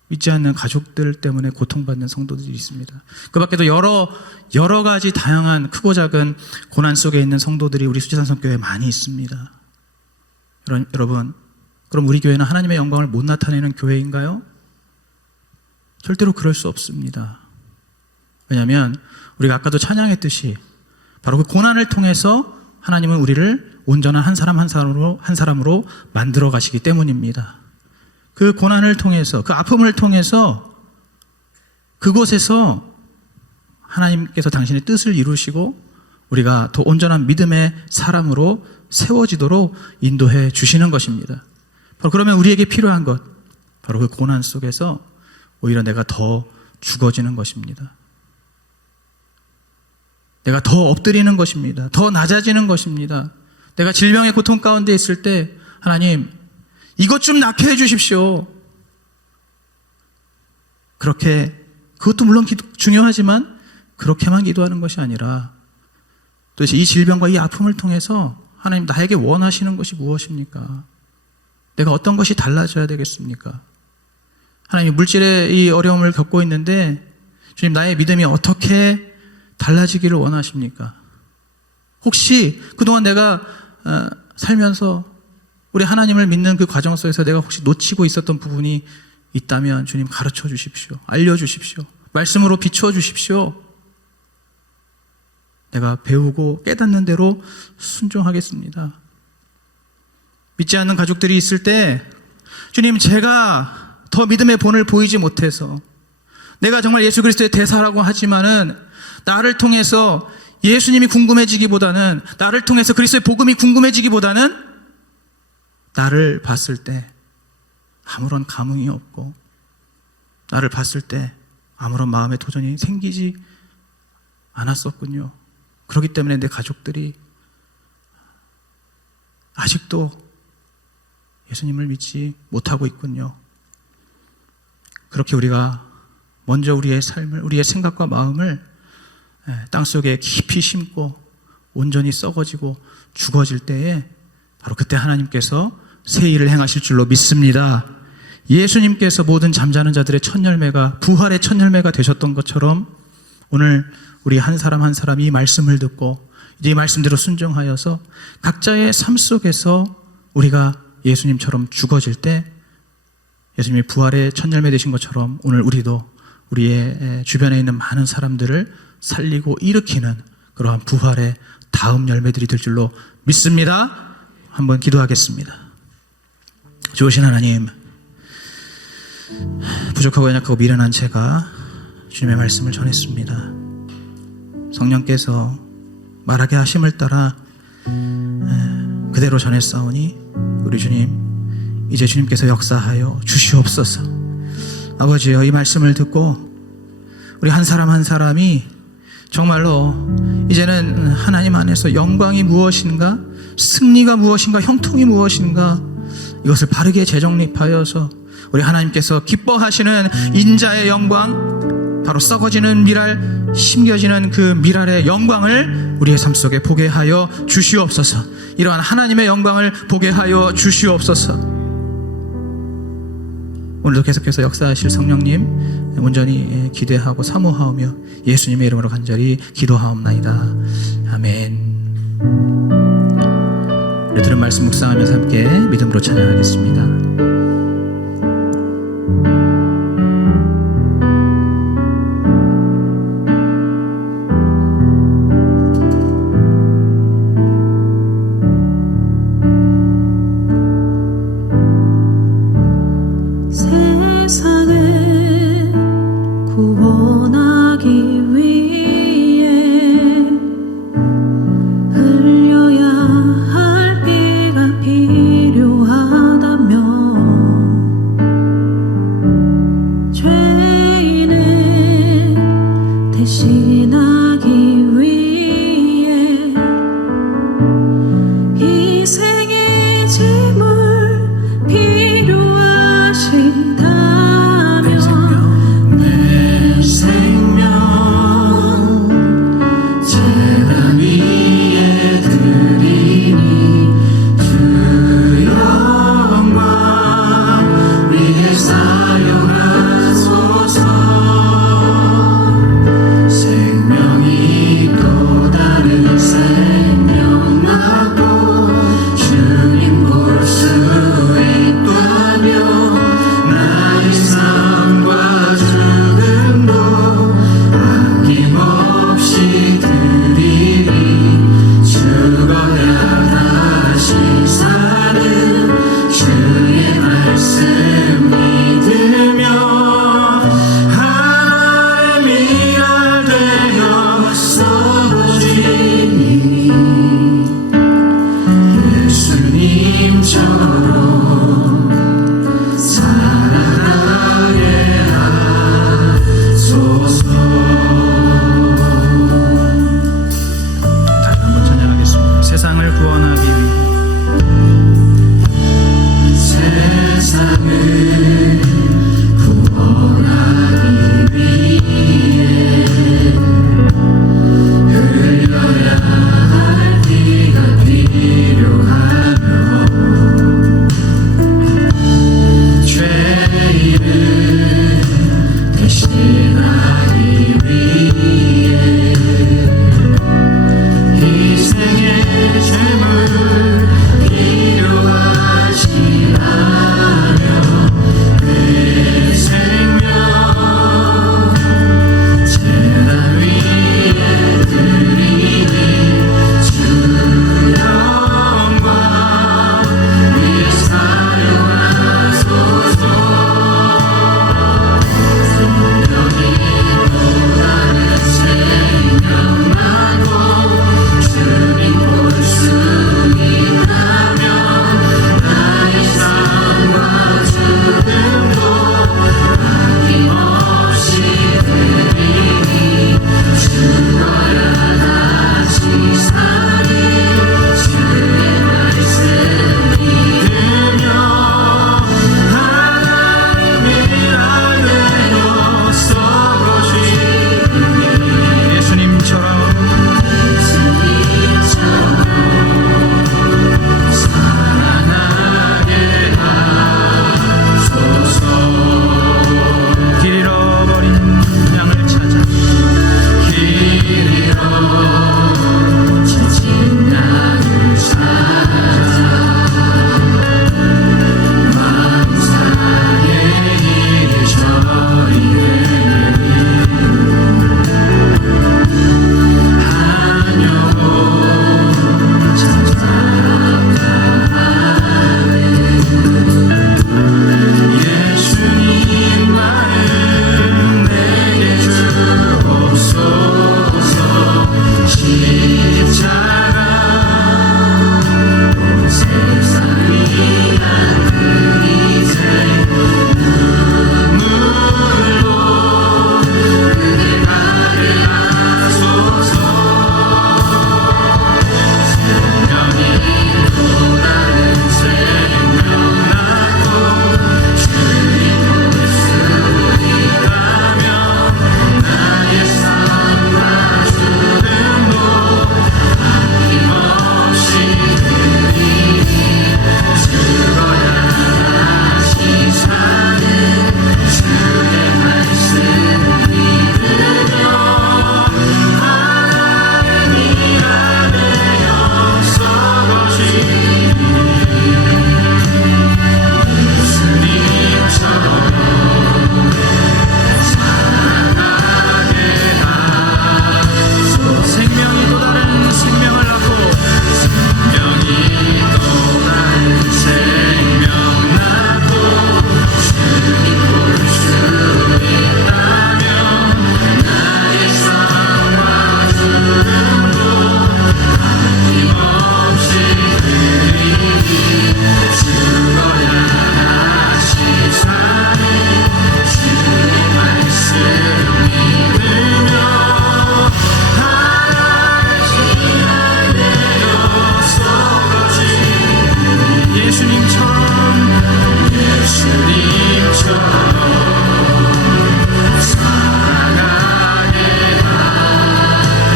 믿지 않는 가족들 때문에 고통받는 성도들이 있습니다. 그 밖에도 여러 가지 다양한 크고 작은 고난 속에 있는 성도들이 우리 수지산성교회에 많이 있습니다. 여러분, 그럼 우리 교회는 하나님의 영광을 못 나타내는 교회인가요? 절대로 그럴 수 없습니다. 왜냐하면 우리가 아까도 찬양했듯이 바로 그 고난을 통해서 하나님은 우리를 온전한 한 사람으로 만들어 가시기 때문입니다. 그 고난을 통해서, 그 아픔을 통해서 그곳에서 하나님께서 당신의 뜻을 이루시고 우리가 더 온전한 믿음의 사람으로 세워지도록 인도해 주시는 것입니다. 바로 그러면 우리에게 필요한 것, 바로 그 고난 속에서 오히려 내가 더 죽어지는 것입니다. 내가 더 엎드리는 것입니다. 더 낮아지는 것입니다. 내가 질병의 고통 가운데 있을 때 하나님 이것 좀 낫게 해 주십시오. 그렇게 그것도 물론 중요하지만 그렇게만 기도하는 것이 아니라 도대체 이 질병과 이 아픔을 통해서 하나님 나에게 원하시는 것이 무엇입니까? 내가 어떤 것이 달라져야 되겠습니까? 하나님 물질의 이 어려움을 겪고 있는데 주님 나의 믿음이 어떻게 달라지기를 원하십니까? 혹시 그동안 내가 살면서 우리 하나님을 믿는 그 과정 속에서 내가 혹시 놓치고 있었던 부분이 있다면 주님 가르쳐 주십시오. 알려주십시오. 말씀으로 비추어 주십시오. 내가 배우고 깨닫는 대로 순종하겠습니다. 믿지 않는 가족들이 있을 때 주님 제가 더 믿음의 본을 보이지 못해서 내가 정말 예수 그리스도의 대사라고 하지만은 나를 통해서 예수님이 궁금해지기보다는 나를 통해서 그리스도의 복음이 궁금해지기보다는 나를 봤을 때 아무런 감흥이 없고 나를 봤을 때 아무런 마음의 도전이 생기지 않았었군요. 그렇기 때문에 내 가족들이 아직도 예수님을 믿지 못하고 있군요. 그렇게 우리가 먼저 우리의 삶을, 우리의 생각과 마음을 땅속에 깊이 심고 온전히 썩어지고 죽어질 때에 바로 그때 하나님께서 새 일을 행하실 줄로 믿습니다. 예수님께서 모든 잠자는 자들의 첫 열매가 부활의 첫 열매가 되셨던 것처럼 오늘 우리 한 사람 한 사람 이 말씀을 듣고 이제 이 말씀대로 순종하여서 각자의 삶 속에서 우리가 예수님처럼 죽어질 때 예수님이 부활의 첫 열매 되신 것처럼 오늘 우리도 우리의 주변에 있는 많은 사람들을 살리고 일으키는 그러한 부활의 다음 열매들이 될 줄로 믿습니다. 한번 기도하겠습니다. 좋으신 하나님, 부족하고 연약하고 미련한 제가 주님의 말씀을 전했습니다. 성령께서 말하게 하심을 따라 그대로 전했사오니 우리 주님, 이제 주님께서 역사하여 주시옵소서. 아버지여, 이 말씀을 듣고 우리 한 사람 한 사람이 정말로 이제는 하나님 안에서 영광이 무엇인가, 승리가 무엇인가, 형통이 무엇인가, 이것을 바르게 재정립하여서 우리 하나님께서 기뻐하시는 인자의 영광, 바로 썩어지는 미랄, 심겨지는 그 미랄의 영광을 우리의 삶 속에 보게 하여 주시옵소서. 이러한 하나님의 영광을 보게 하여 주시옵소서. 오늘도 계속해서 역사하실 성령님 온전히 기대하고 사모하오며 예수님의 이름으로 간절히 기도하옵나이다. 아멘. 우리 들은 말씀 묵상하면서 함께 믿음으로 찬양하겠습니다. 세상을 구원하기 위해 흘려야 할 피가 필요하다면 죄인을 대신하기 위해 희생의 제물 필요하시다.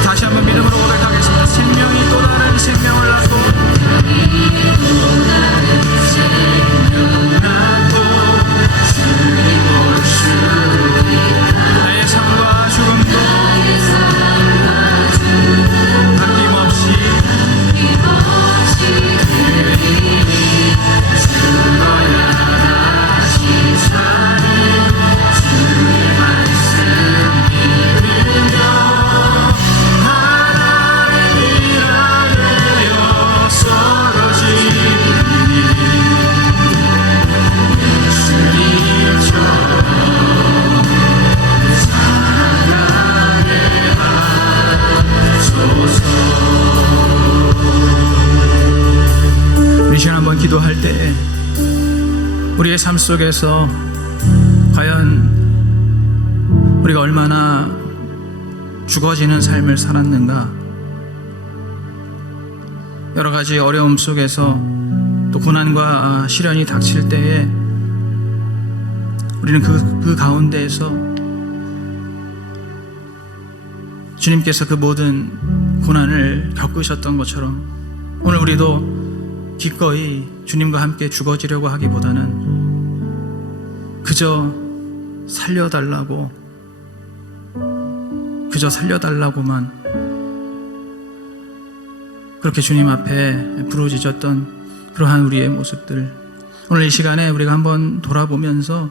다시 한번 믿음으로 고백하겠습니다. 생명이 또 다른 생명을 낳고 나의 삶과 죽음도 아낌없이 우리 시간 한번 기도할 때 우리의 삶 속에서 과연 우리가 얼마나 죽어지는 삶을 살았는가, 여러 가지 어려움 속에서 또 고난과 시련이 닥칠 때에 우리는 그 가운데에서 주님께서 그 모든 고난을 겪으셨던 것처럼 오늘 우리도 기꺼이 주님과 함께 죽어지려고 하기보다는 그저 살려달라고만 그렇게 주님 앞에 부르짖었던 그러한 우리의 모습들, 오늘 이 시간에 우리가 한번 돌아보면서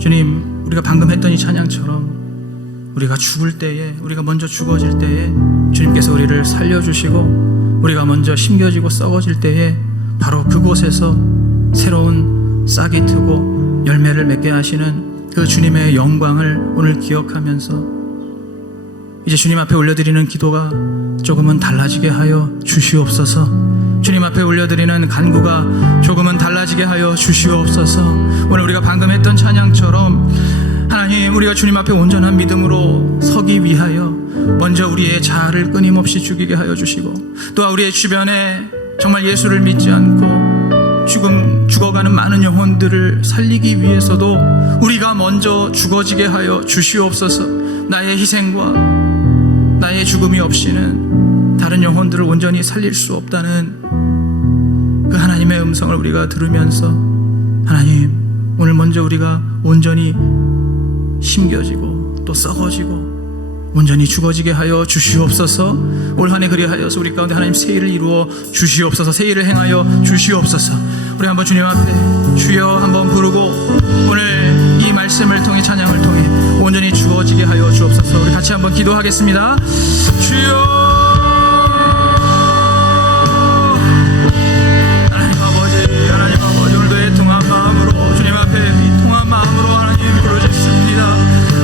주님, 우리가 방금 했던 이 찬양처럼 우리가 죽을 때에, 우리가 먼저 죽어질 때에 주님께서 우리를 살려주시고 우리가 먼저 심겨지고 썩어질 때에 바로 그곳에서 새로운 싹이 트고 열매를 맺게 하시는 그 주님의 영광을 오늘 기억하면서 이제 주님 앞에 올려드리는 기도가 조금은 달라지게 하여 주시옵소서. 주님 앞에 올려드리는 간구가 조금은 달라지게 하여 주시옵소서. 오늘 우리가 방금 했던 찬양처럼 하나님, 우리가 주님 앞에 온전한 믿음으로 서기 위하여 먼저 우리의 자아를 끊임없이 죽이게 하여 주시고, 또한 우리의 주변에 정말 예수를 믿지 않고 죽어가는 많은 영혼들을 살리기 위해서도 우리가 먼저 죽어지게 하여 주시옵소서. 나의 희생과 나의 죽음이 없이는 다른 영혼들을 온전히 살릴 수 없다는 그 하나님의 음성을 우리가 들으면서, 하나님, 오늘 먼저 우리가 온전히 심겨지고 또 썩어지고 온전히 죽어지게 하여 주시옵소서. 올 한해 그리하여서 우리 가운데 하나님 새 일을 이루어 주시옵소서. 새 일을 행하여 주시옵소서. 우리 한번 주님 앞에 주여 한번 부르고 오늘 이 말씀을 통해, 찬양을 통해 온전히 죽어지게 하여 주옵소서. 우리 같이 한번 기도하겠습니다. 주여, 하나님 아버지, 오늘도 애통한 마음으로 주님 앞에 이 통한 마음으로 하나님 부르짖습니다.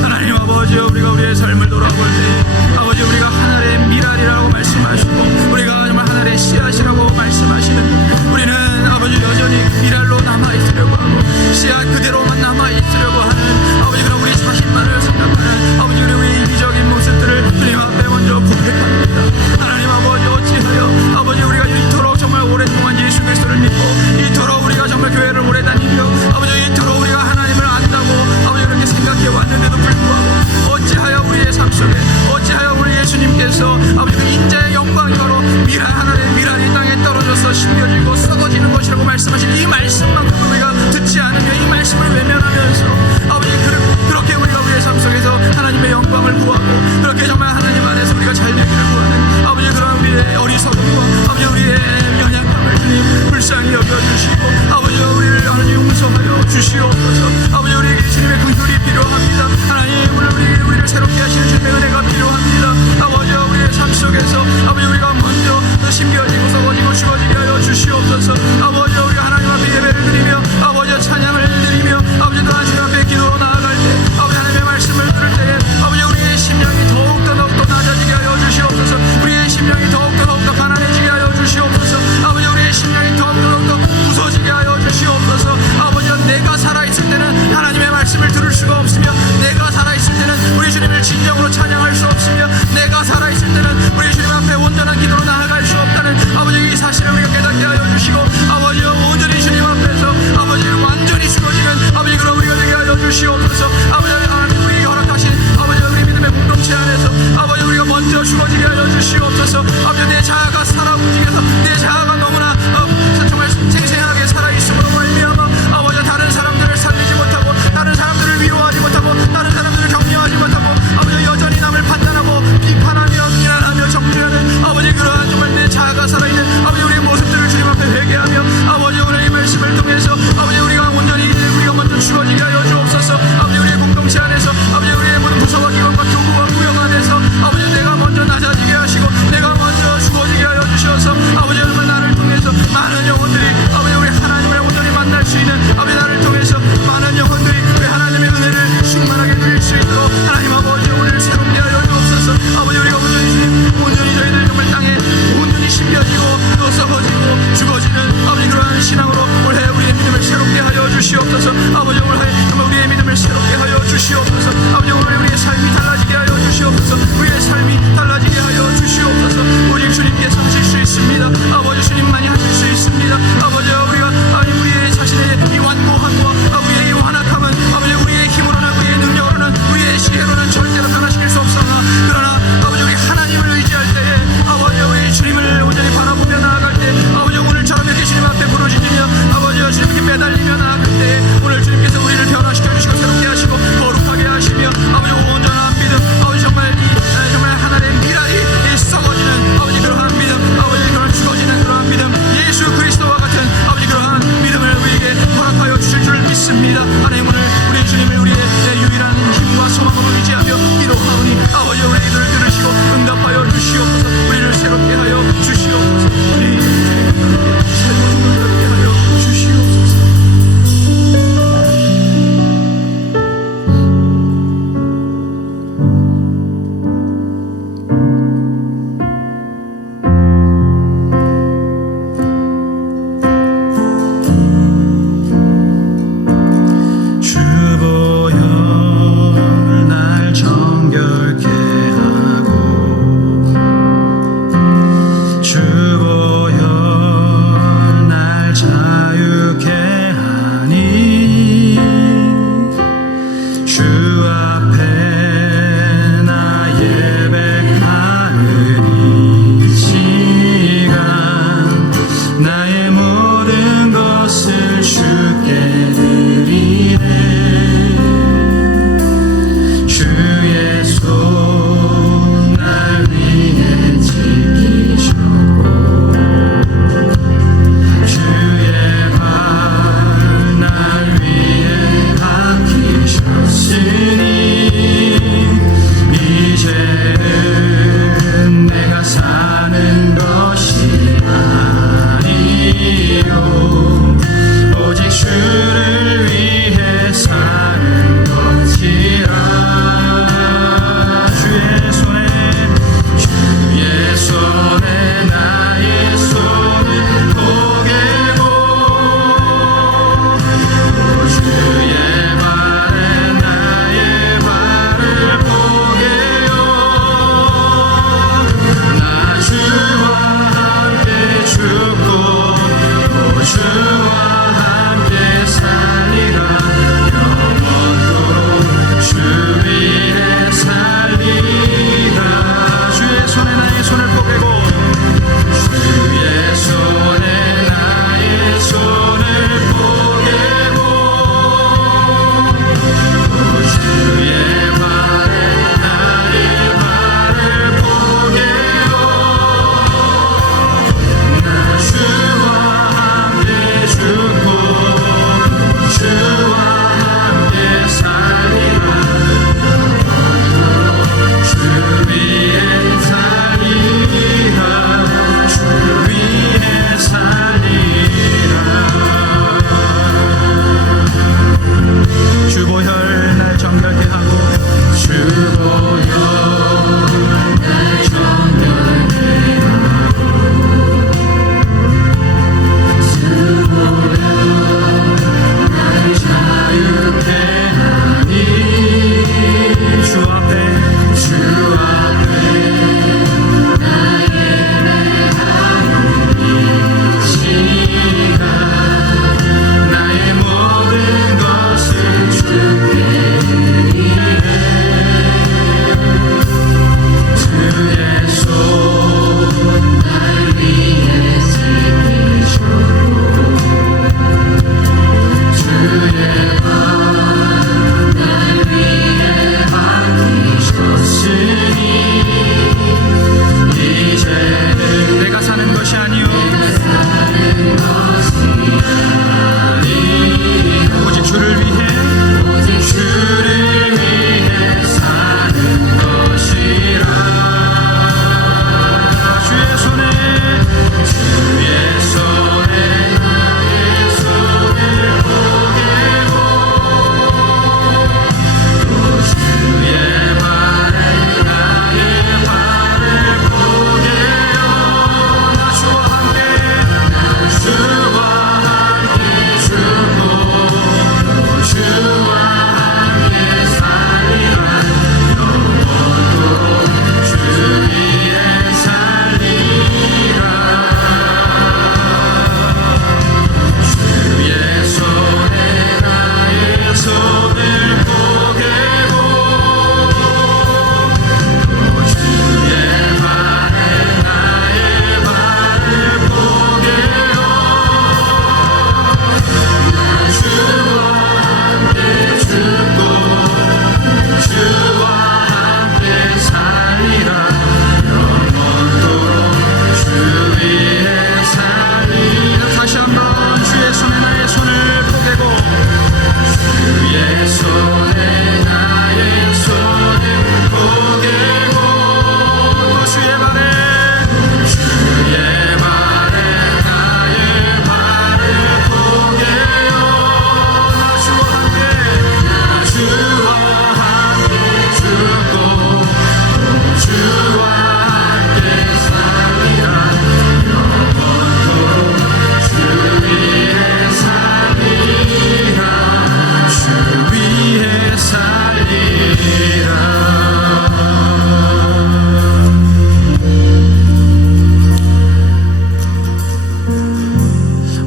하나님 아버지, 우리가 우리의 삶을 돌아볼 때 아버지, 우리가 하늘의 미랄이라고 말씀하시고 우리가 정말 하늘의 씨앗이라고 말씀하시는, 우리는 아버지 여전히 미랄로 남아있으려고 하고 씨앗 그대로만 남아있으려고 하는 아버지, 그런 우리 자신만을 생각하는 아버지, 우리의 이기적인 모습들을 주님 앞에 먼저 고백합니다. 하나님 아버지, 어찌하여 아버지 우리가 이토록 정말 오랫동안 예수 그리스도를 믿고 이토록 우리가 정말 교회를 오래 다니며 아버지 이토록 우리가 하나님을 안다고 아버지 그렇게 생각해 왔는데도 불구하고 어찌하여 우리의 삶 속에, 어찌하여 우리 예수님께서 아버지 그 인자의 영광이 바로 미랄, 하늘의 미랄이 땅에 떨어져서 심겨지고 썩어지는 것이라고 말씀하신 이 말씀만큼 우리가 듣지 않으며 이 말씀을 외면하면서 아버지 그렇게 우리가 우리의 삶 속에서 하나님의 영광을 구하고 그렇게 정말 하나님 안에서 우리가 잘 되기를 구하는 아버지 그런 우리의 어리석음과 아버지 우리의 연약함을 주님 불쌍히 여겨주시고 아버지 우리를 하나님 용서하여 주시옵소서. 아버지 우리에게 주님의 긍휼이 필요합니다. 하나님 우리를 새롭게 하시는 주님의 은혜가 필요합니다. 아버지 우리의 삶 속에서 아버지 우리가 먼저 심겨지고 썩어지고 죽어지게 하여 주시옵소서. 아버지 우리가 하나님 앞에 예배를 드리며 아버지 찬양을 드리며 아버지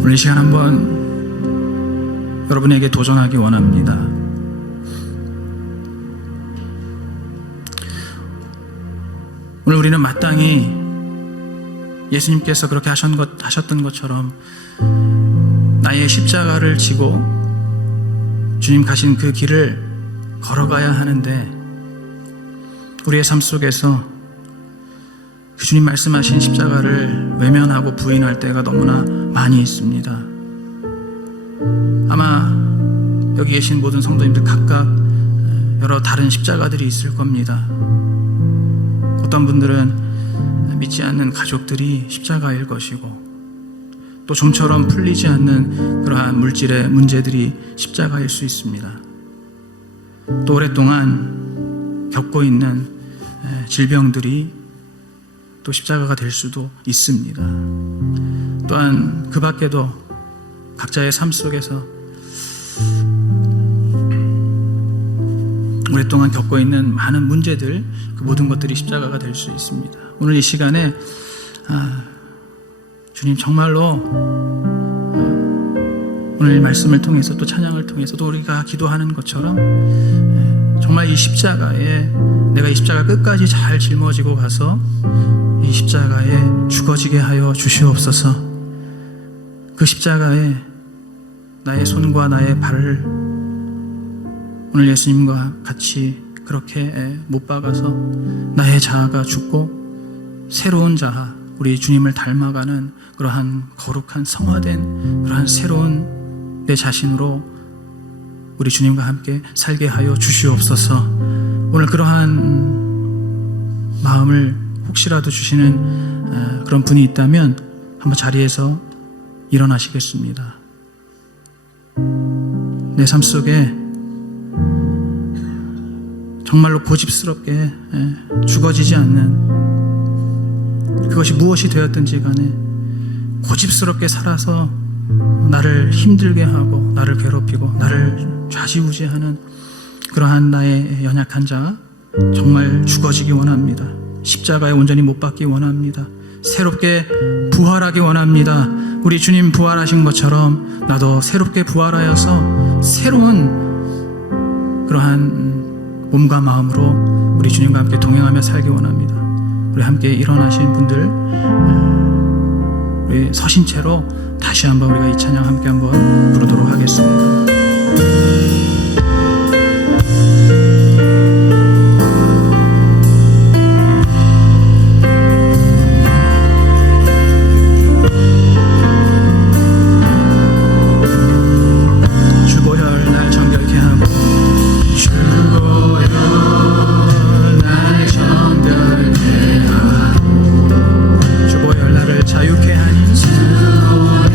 오늘 이 시간 한번 여러분에게 도전하기 원합니다. 오늘 우리는 마땅히 예수님께서 그렇게 하셨던 것처럼 나의 십자가를 지고 주님 가신 그 길을 걸어가야 하는데, 우리의 삶 속에서 그 주님 말씀하신 십자가를 외면하고 부인할 때가 너무나 많이 있습니다. 아마 여기 계신 모든 성도님들 각각 여러 다른 십자가들이 있을 겁니다. 어떤 분들은 믿지 않는 가족들이 십자가일 것이고, 또 좀처럼 풀리지 않는 그러한 물질의 문제들이 십자가일 수 있습니다. 또 오랫동안 겪고 있는 질병들이 또 십자가가 될 수도 있습니다. 또한 그 밖에도 각자의 삶 속에서 오랫동안 겪고 있는 많은 문제들, 그 모든 것들이 십자가가 될 수 있습니다. 오늘 이 시간에 주님 정말로 오늘 말씀을 통해서 또 찬양을 통해서 또 우리가 기도하는 것처럼 정말 이 십자가에, 내가 이 십자가 끝까지 잘 짊어지고 가서 이 십자가에 죽어지게 하여 주시옵소서. 그 십자가에 나의 손과 나의 발을 오늘 예수님과 같이 그렇게 못 박아서 나의 자아가 죽고 새로운 자아, 우리 주님을 닮아가는 그러한 거룩한 성화된 그러한 새로운 내 자신으로 우리 주님과 함께 살게 하여 주시옵소서. 오늘 그러한 마음을 혹시라도 주시는 그런 분이 있다면 한번 자리에서 일어나시겠습니다. 내 삶 속에 정말로 고집스럽게 죽어지지 않는, 그것이 무엇이 되었든지 간에 고집스럽게 살아서 나를 힘들게 하고 나를 괴롭히고 나를 좌지우지하는 그러한 나의 연약한 자, 정말 죽어지기 원합니다. 십자가에 온전히 못 박기 원합니다. 새롭게 부활하기 원합니다. 우리 주님 부활하신 것처럼 나도 새롭게 부활하여서 새로운 그러한 몸과 마음으로 우리 주님과 함께 동행하며 살기 원합니다. 우리 함께 일어나신 분들, 우리 서신 채로 다시 한번 우리가 이 찬양 함께 한번 부르도록 하겠습니다. 주보혈 날 정결케 하고, 주보혈 날 정결케 하고, 주보혈 나를 자유케 하니, 주보혈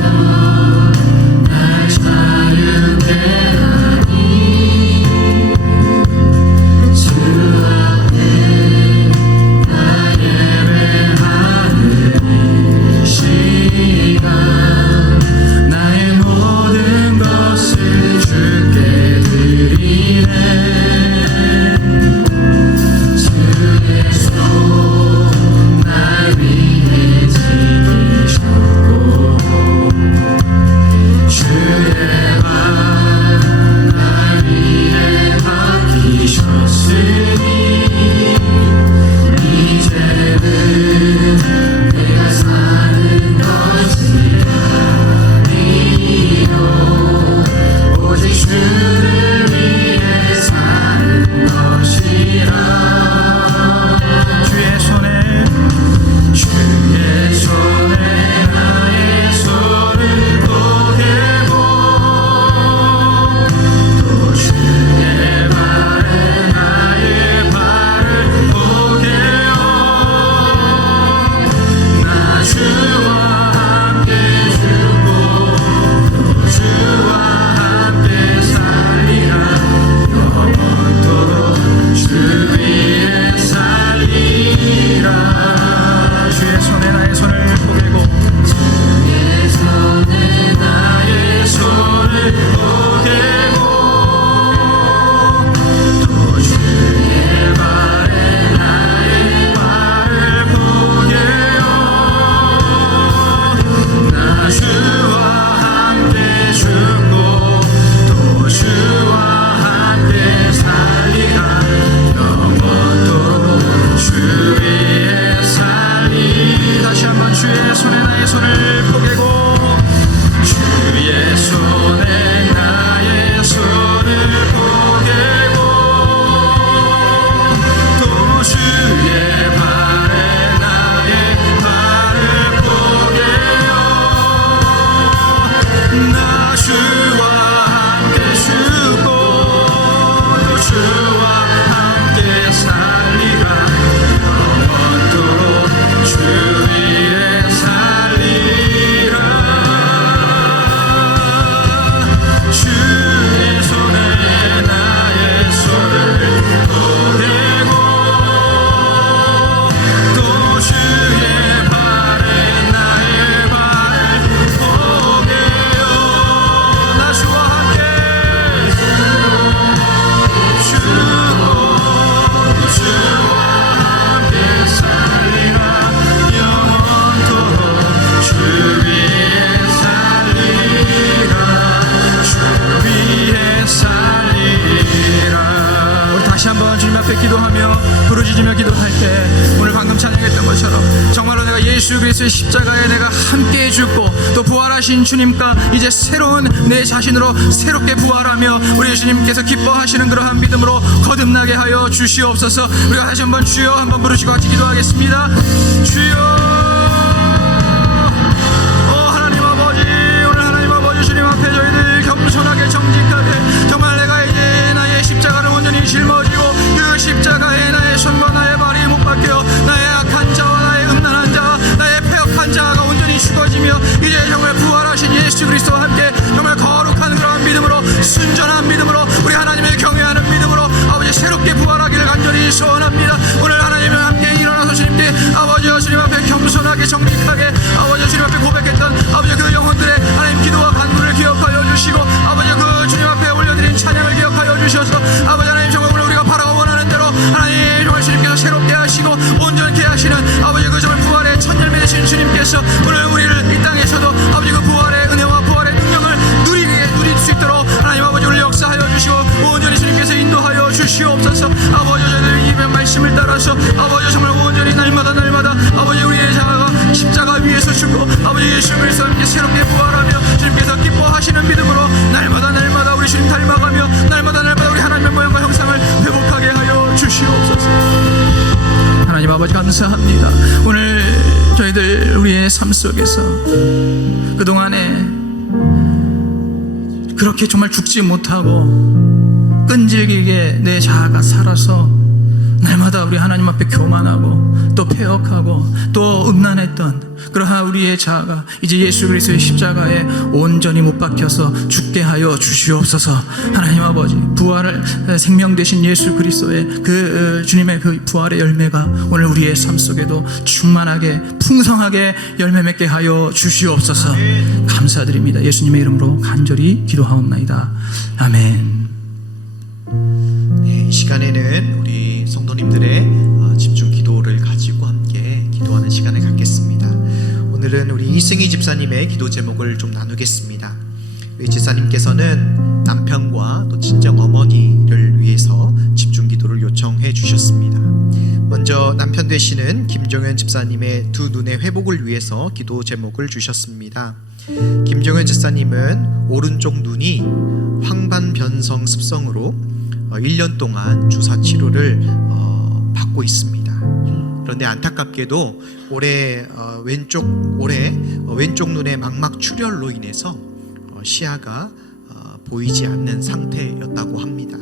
날 자유케 하니, 그리스도의 십자가에 내가 함께 죽고 또 부활하신 주님과 이제 새로운 내 자신으로 새롭게 부활하며 우리 주님께서 기뻐하시는 그러한 믿음으로 거듭나게 하여 주시옵소서. 우리가 다시 한번 주여 한번 부르시고 같이 기도하겠습니다. 주여, 하나님 아버지, 오늘 하나님 아버지 주님 앞에 저희들 겸손하게 정직하게 정말 내가 이제 나의 십자가를 온전히 짊어지고 그 십자가에 나의 손과 나의 발이 못 박혀 나의 악한 자와 나의 음란한 자와 나의 패역한 자가 온전히 죽어지며 이제 정말 부활하신 예수 그리스도와 함께 정말 거룩한 그러한 믿음으로 순전한 믿음으로 우리 하나님을 경외하는 믿음으로 아버지 새롭게 부활하기를 간절히 소원합니다. 오늘 하나님과 함께 일어나서 주님께 아버지와 주님 앞에 겸손하게 정직하게 아버지 주님 앞에 고백했던 아버지 그 영혼들의 하나님 기도와 간구를 기억하여 주시고 아버지 그 주님 앞에 올려드린 찬양을 기억하여 주셔서 아버지 하나님 정말 오늘 우리가 바라고 원하는 대로 하나님 정말 주님께서 새롭게 하시고 온전케 하시는 아버지 그 정말 부활의 첫 열매 되신 주님께서 오늘 우리를 이 땅에서도 아버지 그 부활의 은혜와 부활의 능력을 누릴 수 있도록 하나님 아버지 오늘 역사하여 주시고 온전히 주님께서 인도하여 주시옵소서. 아버지 저희들 이 말씀을 따라서 아버지 정말 온전히 날마다 아버지 우리의 자아가 십자가 위에서 죽고 아버지 예수 그리스도와 함께 새롭게 부활하며 주님께서 기뻐하시는 믿음으로 날마다 우리 주님 닮아가며 날마다 우리 하나님의 모양과 형상을 회복하게 하여 주시옵소서. 하나님 아버지 감사합니다. 오늘 저희들 우리의 삶 속에서 그동안에 그렇게 정말 죽지 못하고 끈질기게 내 자아가 살아서 날마다 우리 하나님 앞에 교만하고 또 패역하고 또 음란했던 그러한 우리의 자아가 이제 예수 그리스도의 십자가에 온전히 못 박혀서 죽게 하여 주시옵소서. 하나님 아버지 부활을 생명 되신 예수 그리스도의 그 주님의 그 부활의 열매가 오늘 우리의 삶 속에도 충만하게 풍성하게 열매 맺게 하여 주시옵소서. 감사드립니다. 예수님의 이름으로 간절히 기도하옵나이다. 아멘. 네, 이 시간에는 우리 성도님들의 집중 기도를 가지고 함께 기도하는 시간을 갖겠습니다. 오늘은 우리 이승희 집사님의 기도 제목을 좀 나누겠습니다. 우리 집사님께서는 남편과 또 친정 어머니를 위해서 집중 기도를 요청해 주셨습니다. 먼저 남편 되시는 김종현 집사님의 두 눈의 회복을 위해서 기도 제목을 주셨습니다. 김종현 집사님은 오른쪽 눈이 황반변성 습성으로 1년 동안 주사 치료를 받고 있습니다. 그런데 안타깝게도 올해 왼쪽 눈의 망막 출혈로 인해서 시야가 보이지 않는 상태였다고 합니다.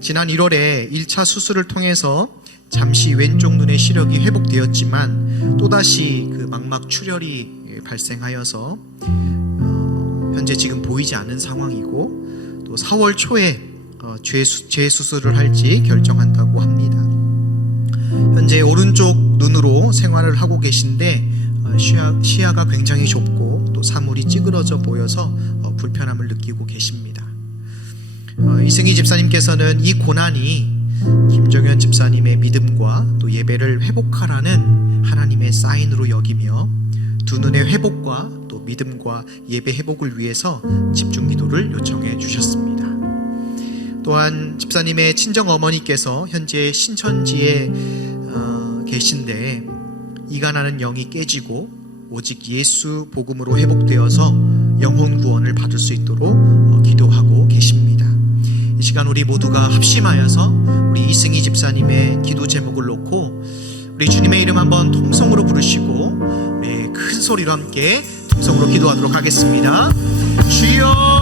지난 1월에 1차 수술을 통해서 잠시 왼쪽 눈의 시력이 회복되었지만 또다시 그 망막 출혈이 발생하여서 현재 지금 보이지 않는 상황이고 또 4월 초에 재수술을 할지 결정한다고 합니다. 현재 오른쪽 눈으로 생활을 하고 계신데 시야가 굉장히 좁고 또 사물이 찌그러져 보여서 불편함을 느끼고 계십니다. 이승희 집사님께서는 이 고난이 김종현 집사님의 믿음과 또 예배를 회복하라는 하나님의 사인으로 여기며 두 눈의 회복과 또 믿음과 예배 회복을 위해서 집중 기도를 요청해 주셨습니다. 또한 집사님의 친정 어머니께서 현재 신천지에 계신데 이간하는 영이 깨지고 오직 예수 복음으로 회복되어서 영혼 구원을 받을 수 있도록 기도하고 계십니다. 이 시간 우리 모두가 합심하여서 우리 이승희 집사님의 기도 제목을 놓고 우리 주님의 이름 한번 통성으로 부르시고 큰 소리로 함께 통성으로 기도하도록 하겠습니다. 주여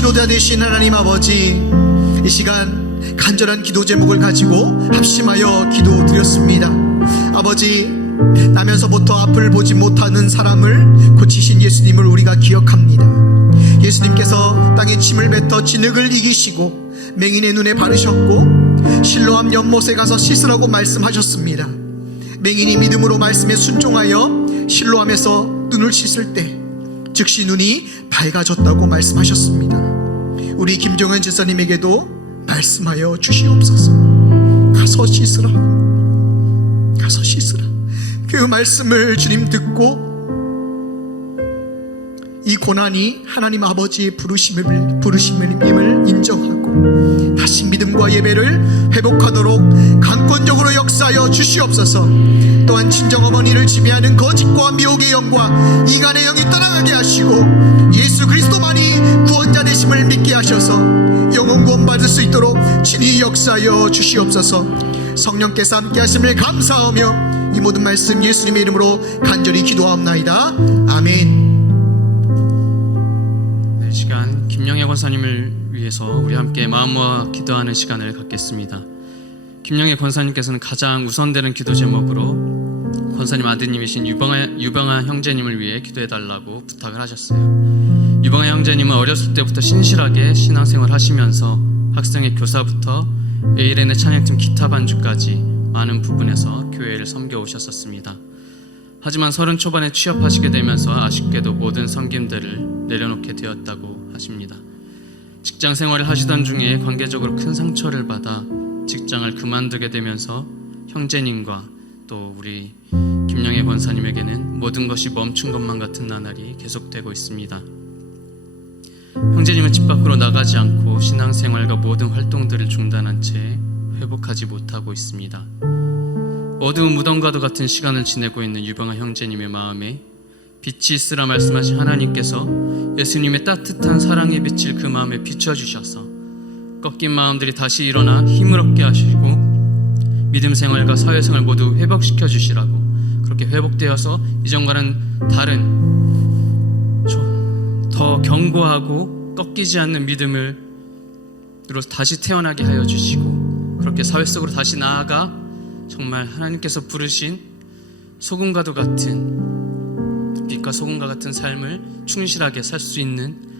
지도자 되신 하나님 아버지, 이 시간 간절한 기도 제목을 가지고 합심하여 기도드렸습니다. 아버지, 나면서부터 앞을 보지 못하는 사람을 고치신 예수님을 우리가 기억합니다. 예수님께서 땅에 침을 뱉어 진흙을 이기시고 맹인의 눈에 바르셨고 실로암 연못에 가서 씻으라고 말씀하셨습니다. 맹인이 믿음으로 말씀에 순종하여 실로암에서 눈을 씻을 때 즉시 눈이 밝아졌다고 말씀하셨습니다. 우리 김종현 지사님에게도 말씀하여 주시옵소서. 가서 씻으라, 가서 씻으라. 그 말씀을 주님 듣고 이 고난이 하나님 아버지의 부르심임을 인정하고 다시 믿음과 예배를 회복하도록 강권적으로 역사하여 주시옵소서. 또한 친정어머니를 지배하는 거짓과 미혹의 영과 이간의 영이 떠나가게 하시고 예수 그리스도만이 구원자 되심을 믿게 하셔서 영원 구원 받을 수 있도록 친히 역사하여 주시옵소서. 성령께서 함께 하심을 감사하며 이 모든 말씀 예수님의 이름으로 간절히 기도하옵나이다. 아멘. 이 시간 김영애 권사님을 위해서 우리 함께 마음 모아 기도하는 시간을 갖겠습니다. 김영애 권사님께서는 가장 우선되는 기도 제목으로 권사님 아드님이신 유병아 형제님을 위해 기도해달라고 부탁을 하셨어요. 유병아 형제님은 어렸을 때부터 신실하게 신앙생활 하시면서 학생회 교사부터 에이렌의 찬양팀 기타 반주까지 많은 부분에서 교회를 섬겨오셨었습니다. 하지만 30 초반에 취업하시게 되면서 아쉽게도 모든 섬김들을 내려놓게 되었다고 하십니다. 직장 생활을 하시던 중에 관계적으로 큰 상처를 받아 직장을 그만두게 되면서 형제님과 또 우리 김영애 권사님에게는 모든 것이 멈춘 것만 같은 나날이 계속되고 있습니다. 형제님은 집 밖으로 나가지 않고 신앙생활과 모든 활동들을 중단한 채 회복하지 못하고 있습니다. 어두운 무덤과도 같은 시간을 지내고 있는 유병아 형제님의 마음에 빛이 있으라 말씀하신 하나님께서 예수님의 따뜻한 사랑의 빛을 그 마음에 비춰주셔서 꺾인 마음들이 다시 일어나 힘을 얻게 하시고 믿음 생활과 사회생활 모두 회복시켜 주시라고, 그렇게 회복되어서 이전과는 다른 더 견고하고 꺾이지 않는 믿음으로 다시 태어나게 하여 주시고, 그렇게 사회 속으로 다시 나아가 정말 하나님께서 부르신 소금과도 같은, 빛과 소금과 같은 삶을 충실하게 살 수 있는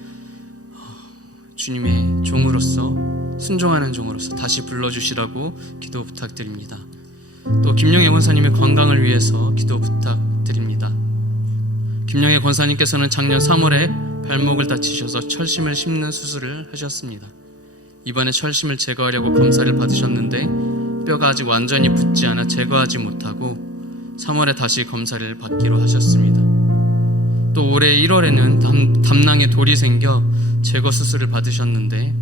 주님의 종으로서, 순종하는 종으로서 다시 불러주시라고 기도 부탁드립니다. 또 김영애 권사님의 건강을 위해서 기도 부탁드립니다. 김영애 권사님께서는 작년 3월에 발목을 다치셔서 철심을 심는 수술을 하셨습니다. 이번에 철심을 제거하려고 검사를 받으셨는데 뼈가 아직 완전히 붙지 않아 제거하지 못하고 3월에 다시 검사를 받기로 하셨습니다. 또 올해 1월에는 담낭에 돌이 생겨 제거 수술을 받으셨는데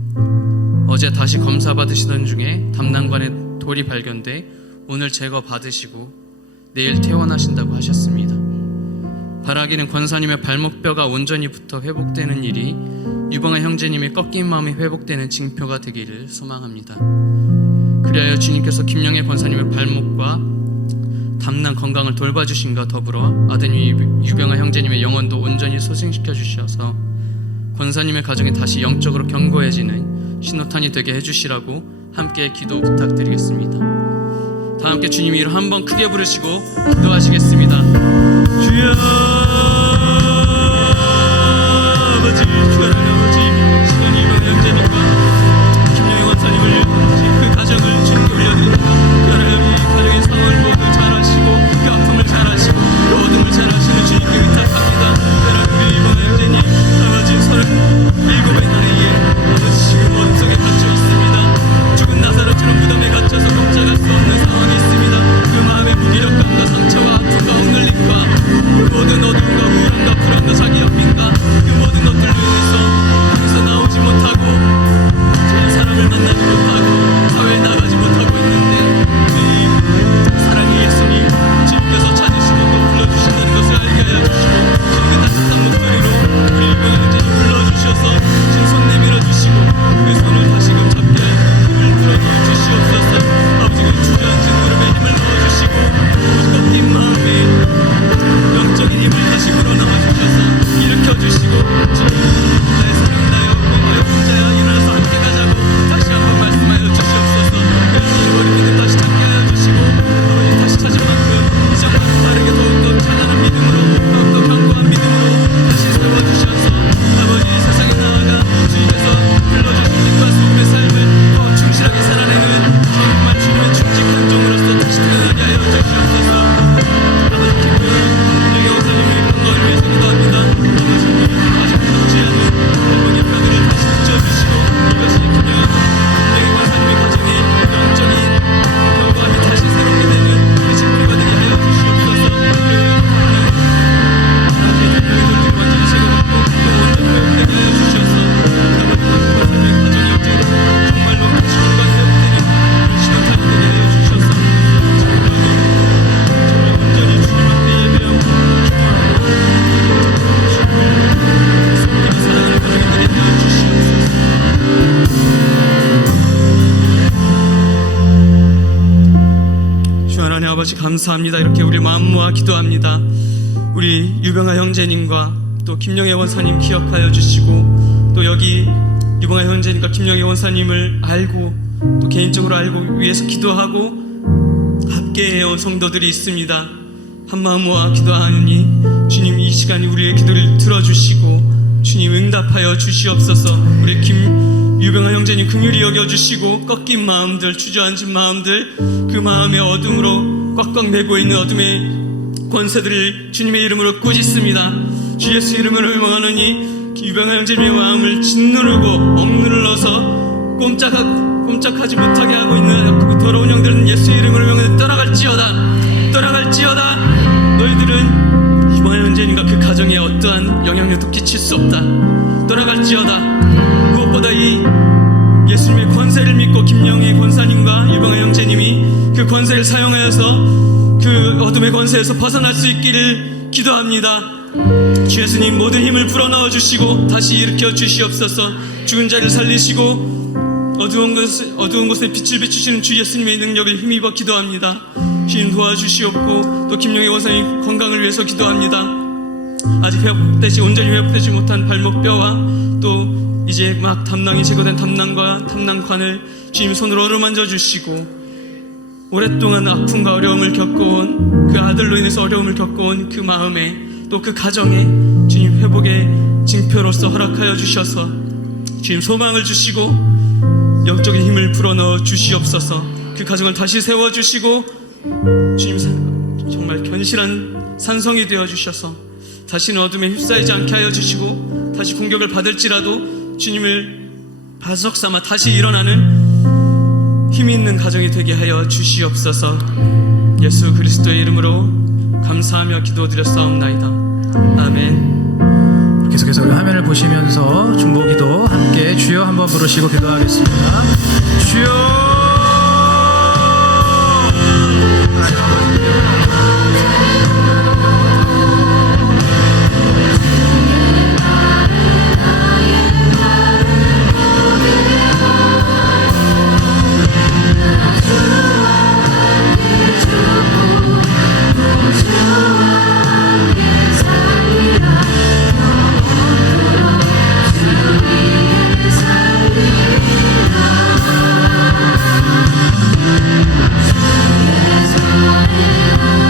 어제 다시 검사 받으시던 중에 담낭관에 돌이 발견돼 오늘 제거 받으시고 내일 퇴원하신다고 하셨습니다. 바라기는 권사님의 발목뼈가 온전히 붙어 회복되는 일이 유병아 형제님의 꺾인 마음이 회복되는 징표가 되기를 소망합니다. 그리하여 주님께서 김영애 권사님의 발목과 담낭 건강을 돌봐주신과 더불어 아드님 유병아 형제님의 영혼도 온전히 소생시켜 주셔서 권사님의 가정이 다시 영적으로 견고해지는 신호탄이 되게 해주시라고 함께 기도 부탁드리겠습니다. 다 함께 주님 이름 한번 크게 부르시고 기도하시겠습니다. 주여 아버지, 주여 아버지, 시간 유병아 형제님과 김영애 권사님을 그 가정을 주님께 올려드립니다. 하나님 가정의 상황을 모두 잘 아시고 그 아픔을 잘 아시고 그 어둠을 잘 아시는 주님께 의탁합니다. 우리 유병아 형제님 아버지 37의 나이에 아버지 지금 어둠 속에 갇혀 있습니다. 죽은 나사로처럼 무덤에 갇혀서 꼼짝할 수 없는 상황이 있습니다. 그 마음의 무기력감과 상처와 아픔과 억눌림과 그 모든 감사합니다. 이렇게 우리 마음 모아 기도합니다. 우리 유병아 형제님과 또 김영애 원사님 기억하여 주시고, 또 여기 유병아 형제님과 김영애 원사님을 알고 또 개인적으로 알고 위해서 기도하고 함께해온 성도들이 있습니다. 한마음 모아 기도하니 주님 이 시간이 우리의 기도를 들어주시고 주님 응답하여 주시옵소서. 우리 유병아 형제님 긍휼히 여겨주시고 꺾인 마음들, 주저앉은 마음들, 그 마음의 어둠으로 꽉꽉 메고 있는 어둠의 권세들을 주님의 이름으로 꾸짖습니다. 주 예수 이름으로 명하노니 유병아 형제님의 마음을 짓누르고 억눌러서 꼼짝하지 못하게 하고 있는 그 더러운 영들은 예수 이름으로 명하노니 떠나갈지어다. 너희들은 유병아 형제님과 그 가정에 어떠한 영향력도 끼칠 수 없다. 떠나갈지어다. 무엇보다 이 예수님의 권세를 믿고 김영희 권사님과 유병아 형제님이 그 권세를 사용하여서 그 어둠의 권세에서 벗어날 수 있기를 기도합니다. 주 예수님 모든 힘을 불어넣어 주시고 다시 일으켜 주시옵소서. 죽은 자를 살리시고 어두운 곳에 빛을 비추시는 주 예수님의 능력을 힘입어 기도합니다. 주님 도와주시옵고, 또 김영희 원사님 건강을 위해서 기도합니다. 아직 온전히 회복되지 못한 발목뼈와 또 이제 막 담낭이 제거된 담낭과 담낭관을 주님 손으로 어루만져 주시고, 오랫동안 아픔과 어려움을 겪어온 그 아들로 인해서 어려움을 겪어온 그 마음에 또 그 가정에 주님 회복의 징표로서 허락하여 주셔서 주님 소망을 주시고 영적인 힘을 불어넣어 주시옵소서. 그 가정을 다시 세워주시고 주님 정말 견실한 산성이 되어 주셔서 다시는 어둠에 휩싸이지 않게 하여 주시고, 다시 공격을 받을지라도 주님을 반석 삼아 다시 일어나는 힘이 있는 가정이 되게 하여 주시옵소서. 예수 그리스도의 이름으로 감사하며 기도드렸사옵나이다. 아멘. 계속해서 우리 화면을 보시면서 중보기도 함께 주여 한번 부르시고 기도하겠습니다. 주여.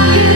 Yeah.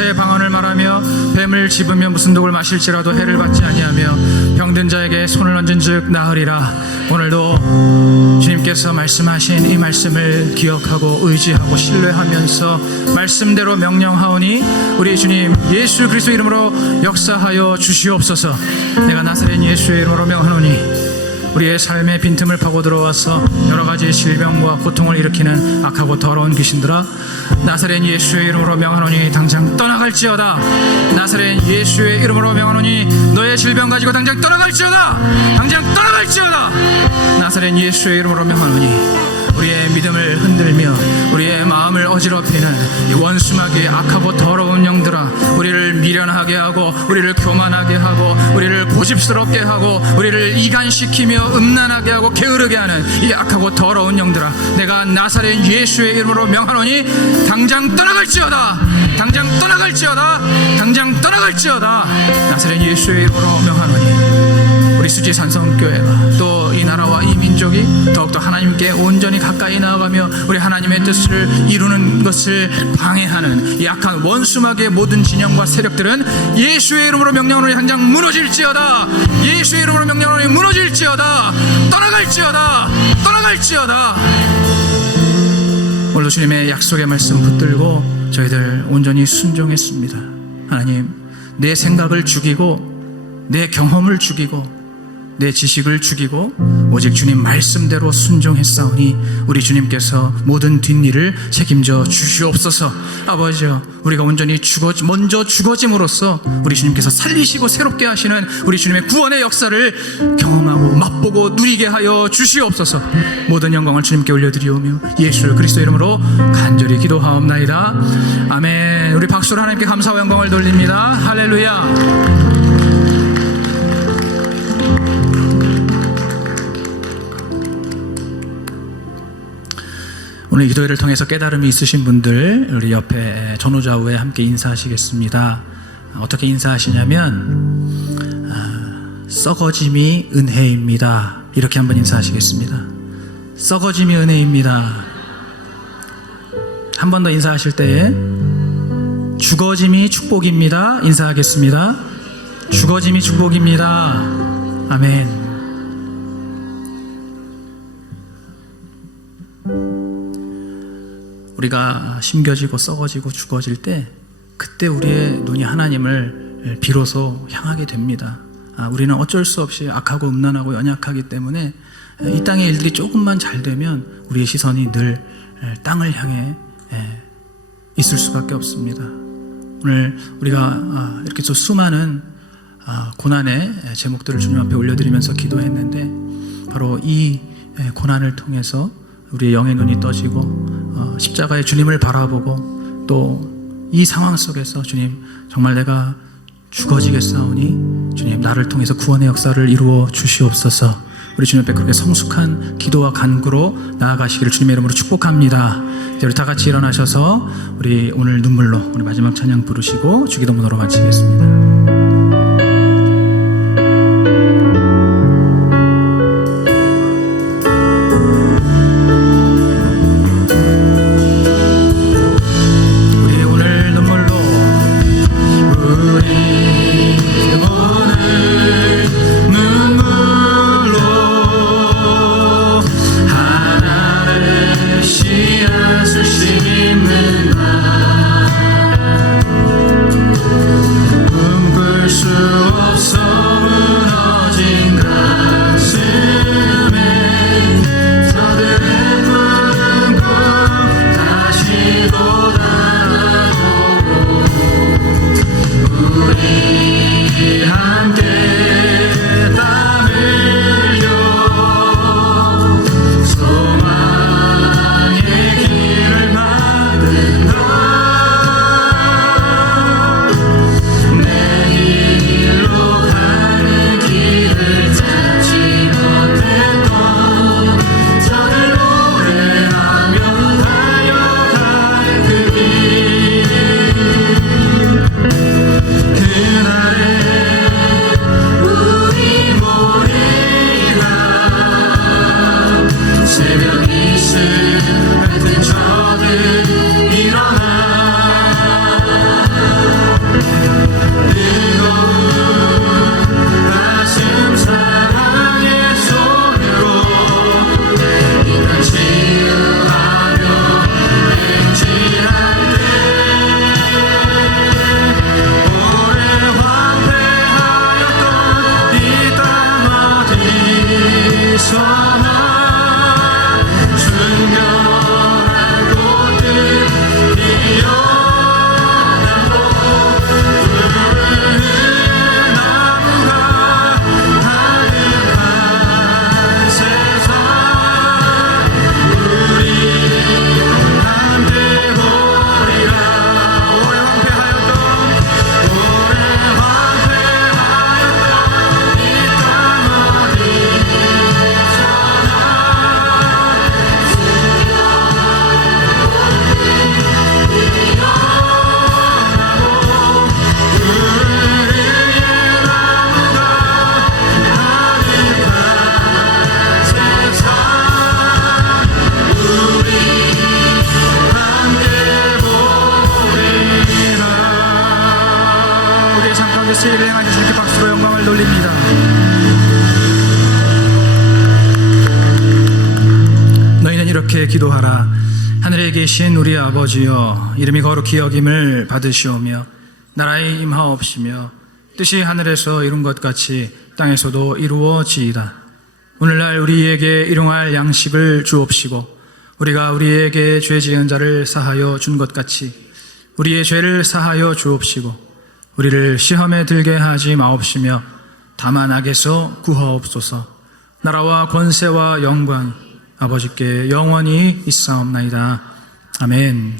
새 방언을 말하며 뱀을 집으며 무슨 독을 마실지라도 해를 받지 아니하며 병든 자에게 손을 얹은즉 나으리라. 오늘도 주님께서 말씀하신 이 말씀을 기억하고 의지하고 신뢰하면서 말씀대로 명령하오니 우리 주님 예수 그리스도 이름으로 역사하여 주시옵소서. 내가 나사렛 예수의 이름으로 명하노니 우리의 삶의 빈틈을 파고 들어와서 여러 가지 질병과 고통을 일으키는 악하고 더러운 귀신들아, 나사렛 예수의 이름으로 명하노니 당장 떠나갈지어다. 나사렛 예수의 이름으로 명하노니 너의 질병 가지고 당장 떠나갈지어다. 당장 떠나갈지어다. 나사렛 예수의 이름으로 명하노니 우리의 믿음을 흔들며 우리의 마음을 어지럽히는 이 원수마귀의 악하고 더러운 영들아, 우리를 미련하게 하고 우리를 교만하게 하고 우리를 고집스럽게 하고 우리를 이간시키며 음란하게 하고 게으르게 하는 이 악하고 더러운 영들아, 내가 나사렛 예수의 이름으로 명하노니 당장 떠나갈지어다. 당장 떠나갈지어다. 당장 떠나갈지어다. 나사렛 예수의 이름으로 명하노니 우리 수지 산성교회가 또 이 나라와 이 민족이 더욱더 하나님께 온전히 가까이 나아가며 우리 하나님의 뜻을 이루는 것을 방해하는 이 악한 원수마귀의 모든 진영과 세력들은 예수의 이름으로 명령하노니 당장 무너질지어다. 예수의 이름으로 명령하노니 무너질지어다. 떠나갈지어다. 떠나갈지어다. 오늘도 주님의 약속의 말씀 붙들고 저희들 온전히 순종했습니다. 하나님, 내 생각을 죽이고 내 경험을 죽이고 내 지식을 죽이고 오직 주님 말씀대로 순종했사오니 우리 주님께서 모든 뒷일을 책임져 주시옵소서. 아버지여, 우리가 온전히 먼저 죽어짐으로써 우리 주님께서 살리시고 새롭게 하시는 우리 주님의 구원의 역사를 경험하고 맛보고 누리게 하여 주시옵소서. 모든 영광을 주님께 올려드리오며 예수 그리스도 이름으로 간절히 기도하옵나이다. 아멘. 우리 박수로 하나님께 감사와 영광을 돌립니다. 할렐루야. 오늘 기도회를 통해서 깨달음이 있으신 분들 우리 옆에 전후좌우에 함께 인사하시겠습니다. 어떻게 인사하시냐면 썩어짐이 은혜입니다. 이렇게 한번 인사하시겠습니다. 썩어짐이 은혜입니다. 한 번 더 인사하실 때에 죽어짐이 축복입니다. 인사하겠습니다. 죽어짐이 축복입니다. 아멘. 우리가 심겨지고 썩어지고 죽어질 때 그때 우리의 눈이 하나님을 비로소 향하게 됩니다. 우리는 어쩔 수 없이 악하고 음란하고 연약하기 때문에 이 땅의 일들이 조금만 잘 되면 우리의 시선이 늘 땅을 향해 있을 수밖에 없습니다. 오늘 우리가 이렇게 또 수많은 고난의 제목들을 주님 앞에 올려드리면서 기도했는데 바로 이 고난을 통해서 우리의 영의 눈이 떠지고 십자가의 주님을 바라보고 또 이 상황 속에서 주님 정말 내가 죽어지겠사오니 주님 나를 통해서 구원의 역사를 이루어 주시옵소서. 우리 주님 앞에 그렇게 성숙한 기도와 간구로 나아가시기를 주님의 이름으로 축복합니다. 이제 우리 다 같이 일어나셔서 우리 오늘 눈물로 우리 마지막 찬양 부르시고 주기도문으로 마치겠습니다. 씨앗을 심는 날 우리의 삶 가운데서 일을 행하여 주님께 박수로 영광을 돌립니다. 너희는 이렇게 기도하라. 하늘에 계신 우리 아버지여, 이름이 거룩히 여김을 받으시오며 나라에 임하옵시며 뜻이 하늘에서 이룬 것 같이 땅에서도 이루어지이다. 오늘날 우리에게 일용할 양식을 주옵시고 우리가 우리에게 죄 지은 자를 사하여 준 것 같이 우리의 죄를 사하여 주옵시고 우리를 시험에 들게 하지 마옵시며 다만 악에서 구하옵소서. 나라와 권세와 영광 아버지께 영원히 있사옵나이다. 아멘.